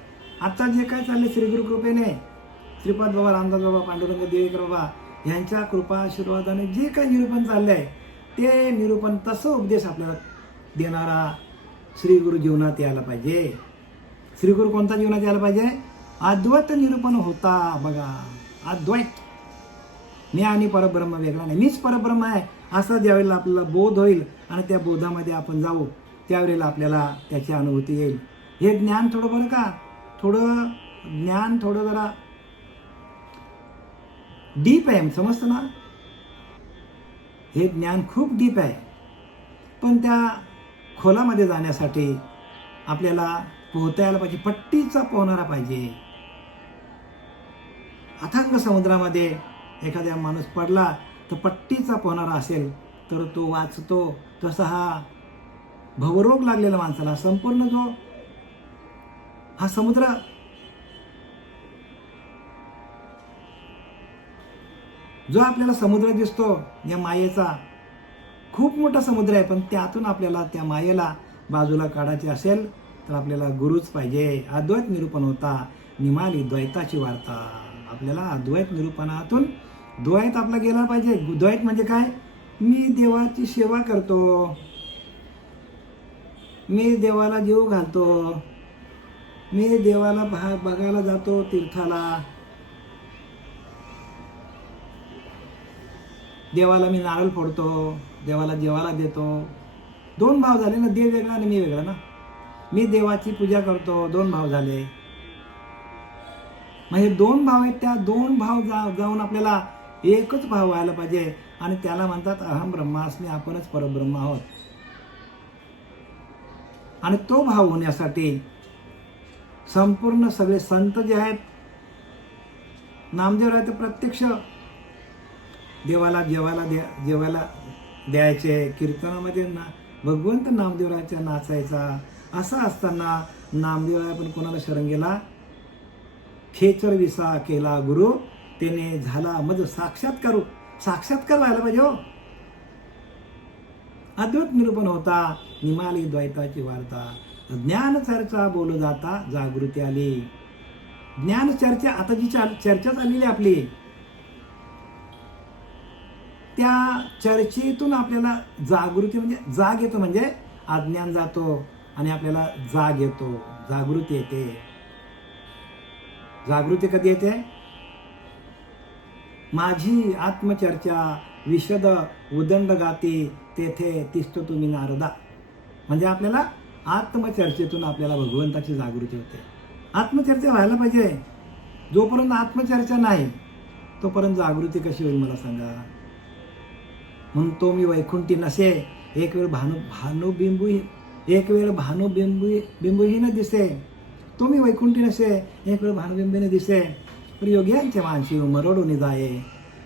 आता जे काय चाललंय श्रीगुरु कृपेने, श्रीपाद बाबा, रामदास बाबा, पांडुरंग देवेकर बाबा यांच्या कृपा आशीर्वादाने जे काही निरूपण चाललंय ते निरूपण तसं उपदेश आपल्याला देणारा श्रीगुरु जीवनात यायला पाहिजे. श्रीगुरु कोणता जीवनात यायला पाहिजे? अद्वैत निरूपण होता. बघा, अद्वैत, मी आणि परब्रह्म वेगळा नाही, मीच परब्रह्म आहे असं ज्यावेळेला आपल्याला बोध होईल आणि त्या बोधामध्ये आपण जाऊ त्यावेळेला आपल्याला त्याची अनुभूती येईल. हे ज्ञान थोडं बरं का, थोडं ज्ञान थोडं जरा डीप आहे, समजतं ना. हे ज्ञान खूप डीप आहे. पण त्या खोलामध्ये जाण्यासाठी आपल्याला पोहता यायला पाहिजे, पट्टीचा पोहणारा पाहिजे. अथांग समुद्रामध्ये एखाद्या माणूस पडला तर पट्टीचा पोहणारा असेल तर तो वाचतो. तसा हा भवरोग लागलेला माणसाला संपूर्ण जो हा समुद्र, जो आपल्याला समुद्र दिसतो या मायेचा, खूप मोठा समुद्र आहे. पण त्यातून आपल्याला त्या मायेला बाजूला काढायचे असेल तर आपल्याला गुरुच पाहिजे. अद्वैत निरूपण होता निमाली द्वैताची वार्ता. आपल्याला अद्वैत निरूपणातून द्वैत आपला गेला पाहिजे. द्वैत म्हणजे काय? मी देवाची सेवा करतो, मी देवाला जीव घालतो, मी देवाला बघायला जातो तीर्थाला, देवाला मी नारळ फोडतो, देवाला जेवायला देतो. दोन भाव झाले ना, देव वेगळा आणि मी वेगळा ना. मी देवाची पूजा करतो, दोन भाव झाले. म्हणजे दोन भाव आहेत, त्या दोन भाव जाऊन आपल्याला एकच भाव व्हायला पाहिजे. आणि त्याला म्हणतात अहम ब्रह्मास्मी, आपणच परब्रह्म आहोत. आणि तो भाव होण्यासाठी संपूर्ण सगळे संत जे आहेत, नामदेव राय तर प्रत्यक्ष देवाला जेवायला द्यायचे, कीर्तनामध्ये भगवंत नामदेवरायाच्या नाचायचा. असं असताना नामदेवराय पण कोणाला शरण गेला? खेचर विसा केला गुरु, त्याने झाला मज साक्षात्कार व्हायला पाहिजे हो. अद्वैत निरूपण होता निमाली द्वैताची वार्ता. ज्ञान चर्चा बोलू जाता जागृती आली. ज्ञान चर्चा, आता जी चर्चा चाललेली आपली, त्या चर्चेतून आपल्याला जागृती म्हणजे जाग येतो, म्हणजे अज्ञान जातो आणि आपल्याला जाग येतो, जागृती येते. जागृती कधी येते? माझी आत्मचर्चा विशद उदंड गाती तेथे तिष्ठ तुम्ही नारदा. म्हणजे आपल्याला आत्मचर्चेतून आपल्याला भगवंताची जागृती होते. आत्मचर्चा व्हायला पाहिजे. जोपर्यंत आत्मचर्चा नाही तोपर्यंत जागृती कशी होईल मला सांगा. म्हणून तो मी वैकुंठी नसे, एक वेळ भानुबिंबूही न दिसे. तो मी वैकुंठी नसे, एक वेळ भानुबिंबीने दिसे. पण योग्यांचे मानशी मरडून जाये.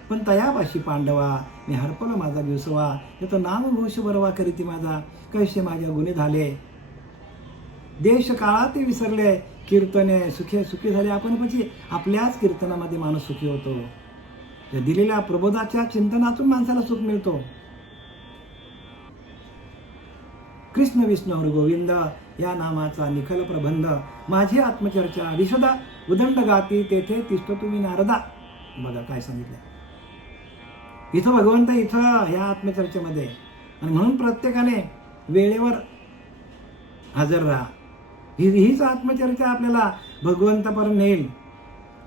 पण तयापाशी पांडवा मी हरपला माझा दिवसवा. याचं नाम घोष बरवा करीती माझा, कैसे माझ्या गुन्हे झाले. देश काळात विसरले, कीर्तने सुखी झाले. आपण म्हणजे आपल्याच कीर्तनामध्ये माणूस सुखी होतो. दिलेल्या प्रबोधाच्या चिंतनातून माणसाला सुख मिळतो. कृष्ण विष्णू हर गोविंद या नामाचा निखल प्रबंध, माझी आत्मचर्चा विशद उदंड गाती तेथे तिष्ठ तुम्ही नारदा. बघा काय सांगितलं इथं भगवंत, इथं या आत्मचर्चेमध्ये. आणि म्हणून प्रत्येकाने वेळेवर हजर राहा. हीच आत्मचर्चा आपल्याला भगवंतापर्यंत नेईल.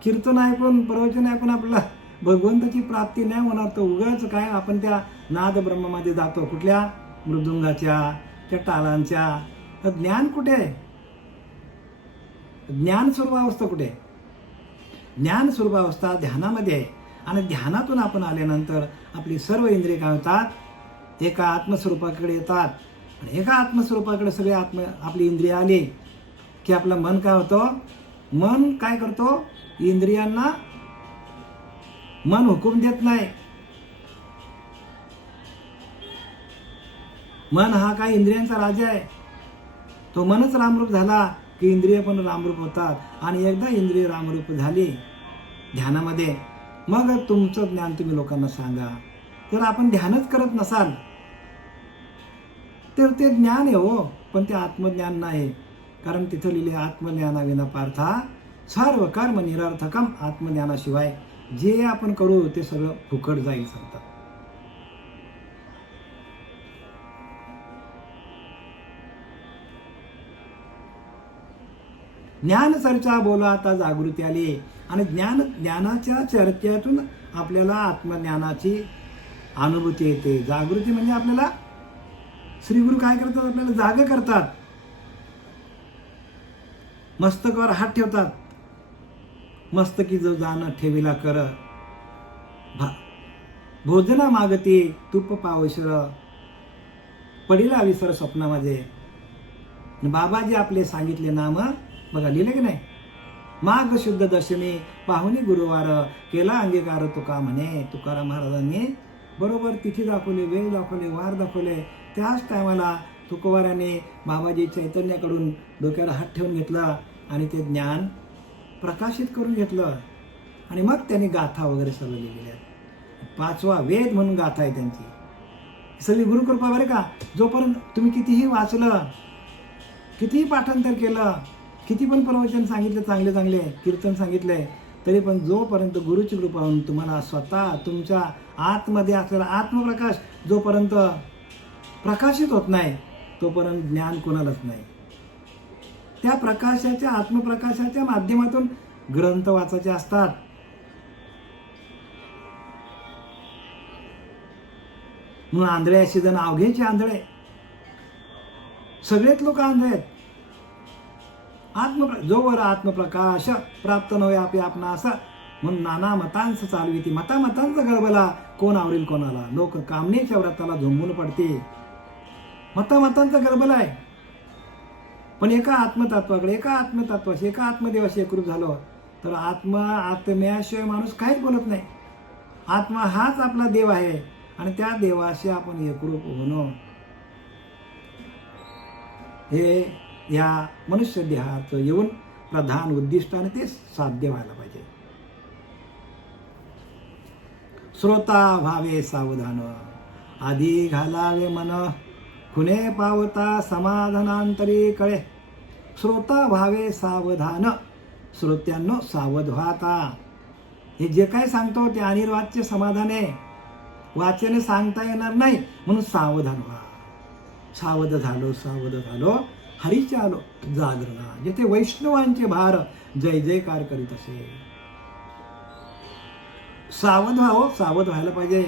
कीर्तन ऐकून, प्रवचन ऐकून आपल्याला भगवंताची प्राप्ती नाही होणार. तर उगाच काय आपण त्या नाद ब्रह्मामध्ये जातो, कुठल्या मृदुंगाच्या, त्या टाळांच्या. तर ज्ञान कुठे आहे? ज्ञान स्वरूपावस्था कुठे आहे? ज्ञान स्वरूपावस्था ध्यानामध्ये आहे. आणि ध्यानातून आपण आल्यानंतर आपली सर्व इंद्रिय काय होतात? एका आत्मस्वरूपाकडे येतात. आणि एका आत्मस्वरूपाकडे सगळे आपली इंद्रिय आली की आपलं मन काय होतं? मन काय करतो? इंद्रियांना मन हुकूम देत नाही. मन हा काय इंद्रियांचा राजा आहे. तो मनच रामरूप झाला की इंद्रिय पण रामरूप होतात. आणि एकदा इंद्रिय रामरूप झाली ध्यानामध्ये, मग तुमचं ज्ञान तुम्ही लोकांना सांगा. जर आपण ध्यानच करत नसाल तर ते ज्ञान आहे हो, पण ते आत्मज्ञान नाही. कारण तिथं लिहिले आत्मज्ञानाविना पार्था सर्व कर्म निरर्थकम. आत्मज्ञानाशिवाय जे आपण करू ते सगळं फुकट जाईल सांगतात. ज्ञान चर्चा बोला आता जागृती आली. आणि ज्ञानाच्या चर्चेतून आपल्याला आत्मज्ञानाची अनुभूती येते. जागृती म्हणजे आपल्याला श्रीगुरु काय करतात? आपल्याला जाग करतात. मस्तकावर हात ठेवतात. मस्तकी जो जाणं ठेविला कर, भोजना मागती तूप पावशर, पडिला विसर स्वप्नामध्ये. बाबाजी आपले सांगितले नाम बघा, लिहिले की नाही? माघ शुद्ध दशमी पाहुणी गुरुवार, केला अंगीकार तुका म्हणे. तुकाराम महाराजांनी बरोबर तिथी दाखवली, वेळ दाखवले, वार दाखवले. त्याच टायमाला तुकोबाराने बाबाजी चैतन्याकडून डोक्याला हात ठेवून घेतला आणि ते ज्ञान प्रकाशित करून घेतलं. आणि मग त्यांनी गाथा वगैरे सगळं लिहिलेल्या. 5वा वेद म्हणून गाथा आहे त्यांची. सगळी गुरुकृपा बरे का. जोपर्यंत तुम्ही कितीही वाचलं, कितीही पाठांतर केलं, किती पण प्रवचन सांगितले, चांगले चांगले कीर्तन सांगितले, तरी पण जोपर्यंत गुरुची कृपा होऊन तुम्हाला स्वतः तुमच्या आतमध्ये असलेला आत्मप्रकाश जोपर्यंत प्रकाशित होत नाही, तोपर्यंत ज्ञान कोणालाच नाही. त्या प्रकाशाच्या, आत्मप्रकाशाच्या माध्यमातून ग्रंथ वाचायचे असतात. म्हणून आंधळे अशी जण अवघेचे आंधळे. सगळेच लोक आंधळे आहेत. जोवर आत्मप्रकाश प्राप्त नव्हे आपे आपणास, म्हणून नाना मतांस चालवी ती. मतांचा गडबला कोण आवरेल कोणाला. लोक कामनेच्या व्रताला झोंबून पडते. मतांचा गडबला आहे. पण एका आत्मतत्वाकडे, एका आत्मतत्वाशी, एका आत्मदेवाशी एकरूप झालो तर आत्म्याशिवाय माणूस काहीच बोलत नाही. आत्मा हाच आपला देव आहे. आणि त्या देवाशी आपण एकरूप होणं हे या मनुष्य देहाचं येऊन प्रधान उद्दिष्ट, आणि ते साध्य व्हायला पाहिजे. श्रोता व्हावे सावधान, आधी घालावे मन, खुणे पावता समाधानांतरी कळे. श्रोता व्हावे सावधान. श्रोत्यांनो सावध व्हाता. हे जे काय सांगतो ते अनिर्वाच्य समाधान आहे. वाचने सांगता येणार नाही, म्हणून सावधान व्हा. सावध झालो हरीचे आलो जागरणा. जिथे वैष्णवांचे भार जय जयकार करीत असे. सावध व्हावं, सावध व्हायला पाहिजे.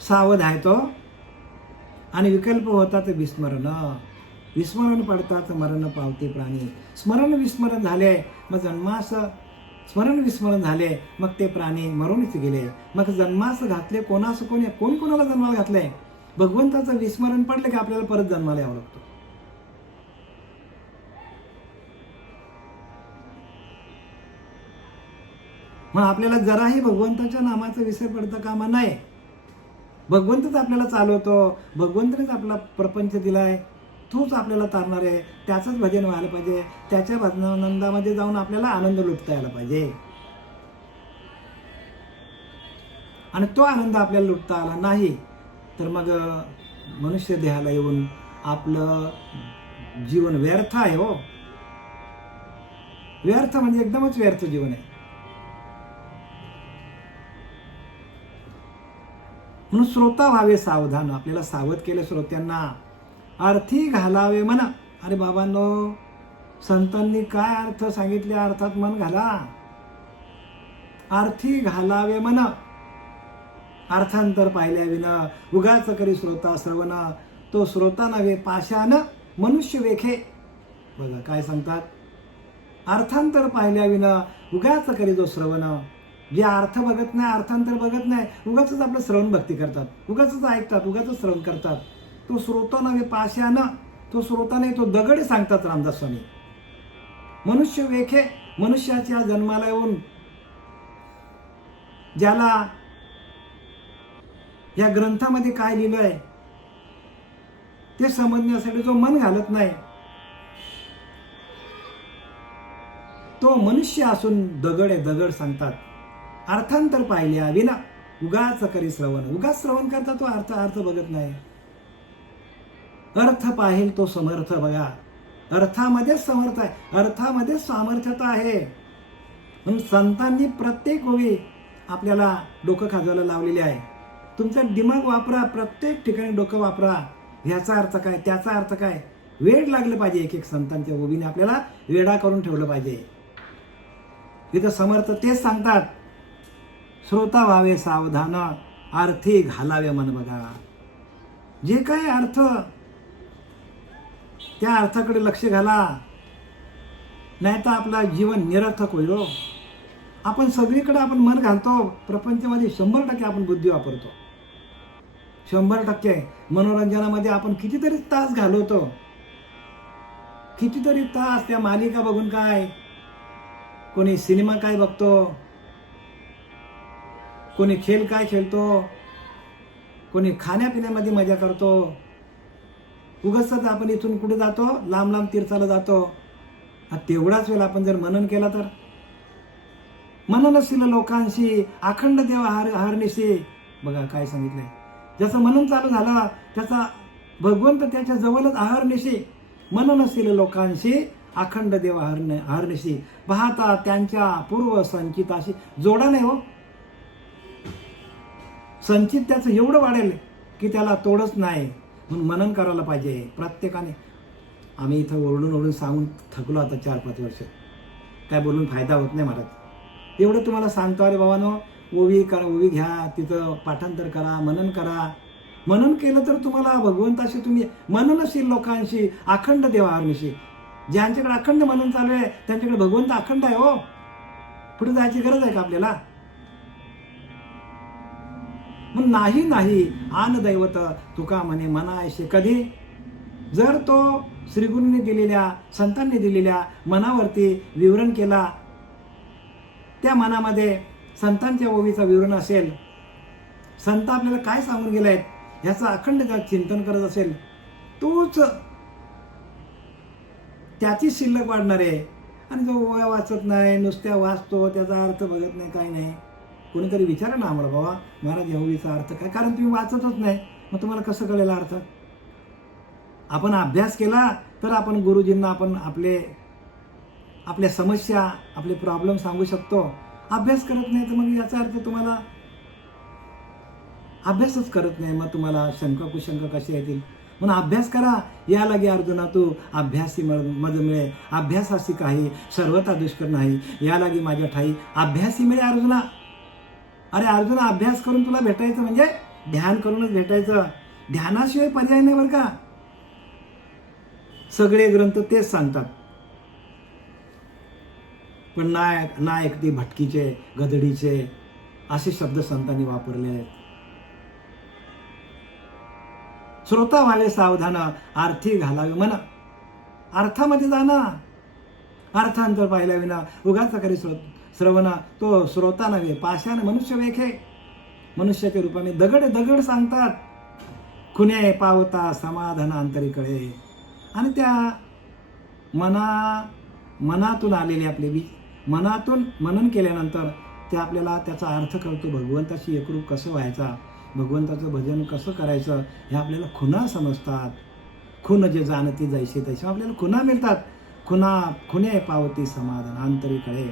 सावध आहे तो. आणि विकल्प होता ते विस्मरण. विस्मरण पडतात मरण पावते प्राणी. स्मरण विस्मरण झाले मग जन्मास, स्मरण विस्मरण झाले मग ते प्राणी मरूनच गेले. मग जन्मास घातले कोण कोणाला जन्माला घातलंय? भगवंताचं विस्मरण पडलं की आपल्याला परत जन्माला यावं लागतो. मग आपल्याला जराही भगवंताच्या नामाचा विसर पडता कामा नाही. भगवंतच आपल्याला चालवतो. भगवंतानेच आपला प्रपंच दिलाय. तोच आपल्याला तारणार आहे. त्याचंच भजन व्हायला पाहिजे. त्याच्या भजनानंदामध्ये जाऊन आपल्याला आनंद लुटता यायला पाहिजे. आणि तो आनंद आपल्याला लुटता आला नाही तर मग मनुष्य देहाला येऊन आपलं जीवन व्यर्थ आहे हो. व्यर्थ म्हणजे एकदमच व्यर्थ जीवन आहे. म्हणून श्रोता व्हावे सावधान. आपल्याला सावध केलं श्रोत्यांना. अर्थी घालावे मन. अरे बाबांनो, संतांनी काय अर्थ सांगितले, अर्थात मन घाला. अर्थी घालावे मन, अर्थांतर पाहिल्या विना उगाच करी श्रोता श्रवण, तो श्रोता नव्हे पाषाण मनुष्य वेखे. बघा काय सांगतात, अर्थांतर पाहिल्या विना उगाच करी जो श्रवण. जे अर्थ बघत नाही, अर्थांतर बघत नाही, उगाच आपलं श्रवण भक्ती करतात, उगाच ऐकतात, उगाच श्रवण करतात, तो श्रोता नव्हे पाषाण, तो श्रोता नाही, तो दगड सांगतात रामदास स्वामी. मनुष्य वेखे, मनुष्याच्या जन्माला येऊन ज्याला या ग्रंथामध्ये काय लिहिलंय ते समजण्यासाठी जो मन घालत नाही, तो मनुष्य असून दगड आहे, दगड सांगतात. अर्थांतर पाहिल्या विना उगाच करी श्रवण, उगाच श्रवण करता, तो अर्थ बघत नाही. अर्थ पाहिल तो समर्थ. बघा, अर्थामध्येच समर्थ आहे, अर्थामध्येच सामर्थ्यता आहे. म्हणून संतांनी प्रत्येक ओवी आपल्याला डोकं खाजवायला लावलेली आहे. तुमचा दिमाग वापरा, प्रत्येक ठिकाणी डोकं वापरा. ह्याचा अर्थ काय, त्याचा अर्थ काय, वेड लागलं पाहिजे. एक एक संतांच्या ओवीने आपल्याला वेडा करून ठेवलं पाहिजे. इथं समर्थ तेच सांगतात, श्रोता व्हावे सावधान, अर्थी घालावे मन. बघा, जे काय अर्थ, त्या अर्थाकडे लक्ष घाला, नाही तर आपला जीवन निरर्थक होईल. आपण सगळीकडे आपण मन घालतो, प्रपंचामध्ये 100% आपण बुद्धी वापरतो. 100% मनोरंजनामध्ये आपण कितीतरी तास घालवतो, कितीतरी तास त्या मालिका बघून. काय कोणी सिनेमा काय बघतो, कोणी खेळ काय खेळतो, कोणी खाण्यापिण्यामध्ये मजा करतो. उगाचच आपण इथून कुठे जातो, लांब लांब तीर्थाला जातो. तेवढाच वेळ आपण जर मनन केला तर, मननशील लोकांशी अखंड देव हरनिशी. बघा काय सांगितलंय, ज्याचं मनन चालू झालं त्याचा भगवंत त्याच्या जवळच अहर्निशी. मननशील लोकांशी अखंड देव हरनिशी, पाहता त्यांच्या पूर्व संचिताशी. जोडा नाही हो, संचित त्याचं एवढं वाढेल की त्याला तोडच नाही. म्हणून मनन करायला पाहिजे प्रत्येकाने. आम्ही इथं ओरडून सांगून थकलो आता 4-5 वर्ष, काय बोलून फायदा होत नाही महाराज. एवढं तुम्हाला सांगतो. अरे बाबांनो, ओवी करा, ओवी घ्या, तिथं पाठांतर करा, मनन करा. मनन केलं तर तुम्हाला भगवंताशी, तुम्ही मननशील लोकांशी अखंड देवाहरनिशी. ज्यांच्याकडे अखंड मनन चालू आहे त्यांच्याकडे भगवंत अखंड आहे. हो, पुढे जायची गरज आहे का आपल्याला? मग नाही आन दैवत तुका म्हणे मनायशे. कधी जर तो श्रीगुरूंनी दिलेल्या, संतांनी दिलेल्या मनावरती विवरण केला, त्या मनामध्ये संतांच्या ओवीचा विवरण असेल, संत आपल्याला काय सांगून गेले आहेत याचं अखंड चिंतन करत असेल, तोच त्याची शिल्लक वाढणार आहे. आणि जो ओव्या वाचत नाही, नुसत्या वाचतो, त्याचा अर्थ बघत नाही, काही नाही. कोणीतरी विचारा ना आम्हाला, बाबा महाराज या ओवीचा अर्थ काय? कारण तुम्ही वाचतच नाही, मग तुम्हाला कसं कळेल अर्थ? आपण अभ्यास केला तर आपण गुरुजींना आपण आपल्या समस्या, आपले प्रॉब्लेम सांगू शकतो. अभ्यास करत नाही तर मग याचा अर्थ तुम्हाला अभ्यासच करत नाही, मग तुम्हाला शंका कुशंका कशा येतील? म्हणून अभ्यास करा. या लागे अर्जुना तू अभ्यासी मज मिळे, अभ्यासासी काही सर्वता दुष्कर नाही, या लागी माझ्या ठाई अभ्यासी मिळे अर्जुना. अरे अर्जुना, अभ्यास करून तुला भेटायचं म्हणजे ध्यान करूनच भेटायचं, ध्यानाशिवाय पर्याय नाही बरं का. सगळे ग्रंथ तेच सांगतात. पण ना ऐकते भटकीचे, गधडीचे असे शब्द संतांनी वापरले आहेत. श्रोता व्हावे सावधान, अर्थी घालावे मन. अर्थामध्ये जाणं, अर्थांतर पाहिल्या विना उगाच करी श्रवण, तो श्रोता नव्हे पाषाण मनुष्य वेखे. मनुष्याच्या रूपाने दगड सांगतात. खुने पावता समाधान अंतरी कळे. आणि त्या मनातून आलेले आपले मनातून मनन केल्यानंतर ते आपल्याला त्याचा अर्थ कळतो. भगवंताशी एकरूप कसं व्हायचा, भगवंताचं भजन कसं करायचं, हे आपल्याला खुणा समजतात. खुन जे जाणती जैसे तैसे, आपल्याला खुणा मिळतात. खुने पावती समाधान अंतरी कळे.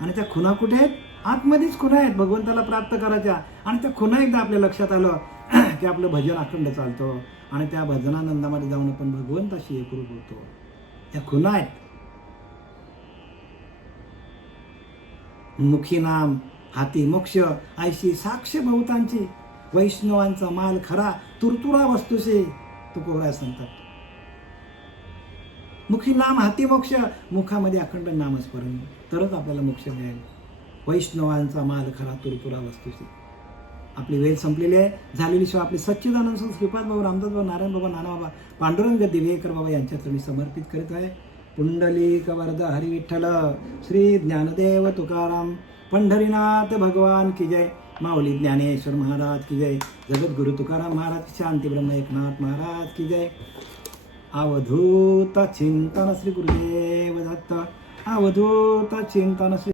आणि त्या खुणा कुठे आहेत? आतमध्येच खुणा आहेत भगवंताला प्राप्त करायच्या. आणि त्या खुणा एकदा आपल्या लक्षात आलं की आपलं भजन अखंड चालतं आणि त्या भजनानंदामध्ये जाऊन आपण भगवंताशी एकरूप होतो. त्या खुणा आहेत. मुखी नाम हाती मोक्ष ऐशी साक्ष बहुतांची, वैष्णवांचा माल खरा तुरतुरा वस्तूसे तुकोबराय सांगतात. मुखी नाम हाती मोक्ष, मुखामध्ये अखंड नामस्मरण, तरच आपल्याला मोक्ष मिळेल. वैष्णवांचा माल खरा तुरतुरा वस्तूसे. आपली वेळ संपलेली आहे. झालेली शिवाय आपले सच्चिदानंद श्रीपाद बाबा, रामदास बाबा, नारायण बाबा, नाना बाबा, पांडुरंग दिवेकर बाबा यांच्यात मी समर्पित करीत आहे. पुंडलिक वरद हरी विठ्ठल, श्री ज्ञानदेव तुकाराम, पंढरीनाथ भगवान की जय, माऊली ज्ञानेश्वर महाराज की जय, जगद्गुरु तुकाराम महाराज की, शांती ब्रह्म एकनाथ महाराज की जय. अवधूत चिंतन श्री गुरुदेव दत्त, अवधूत चिंतन श्री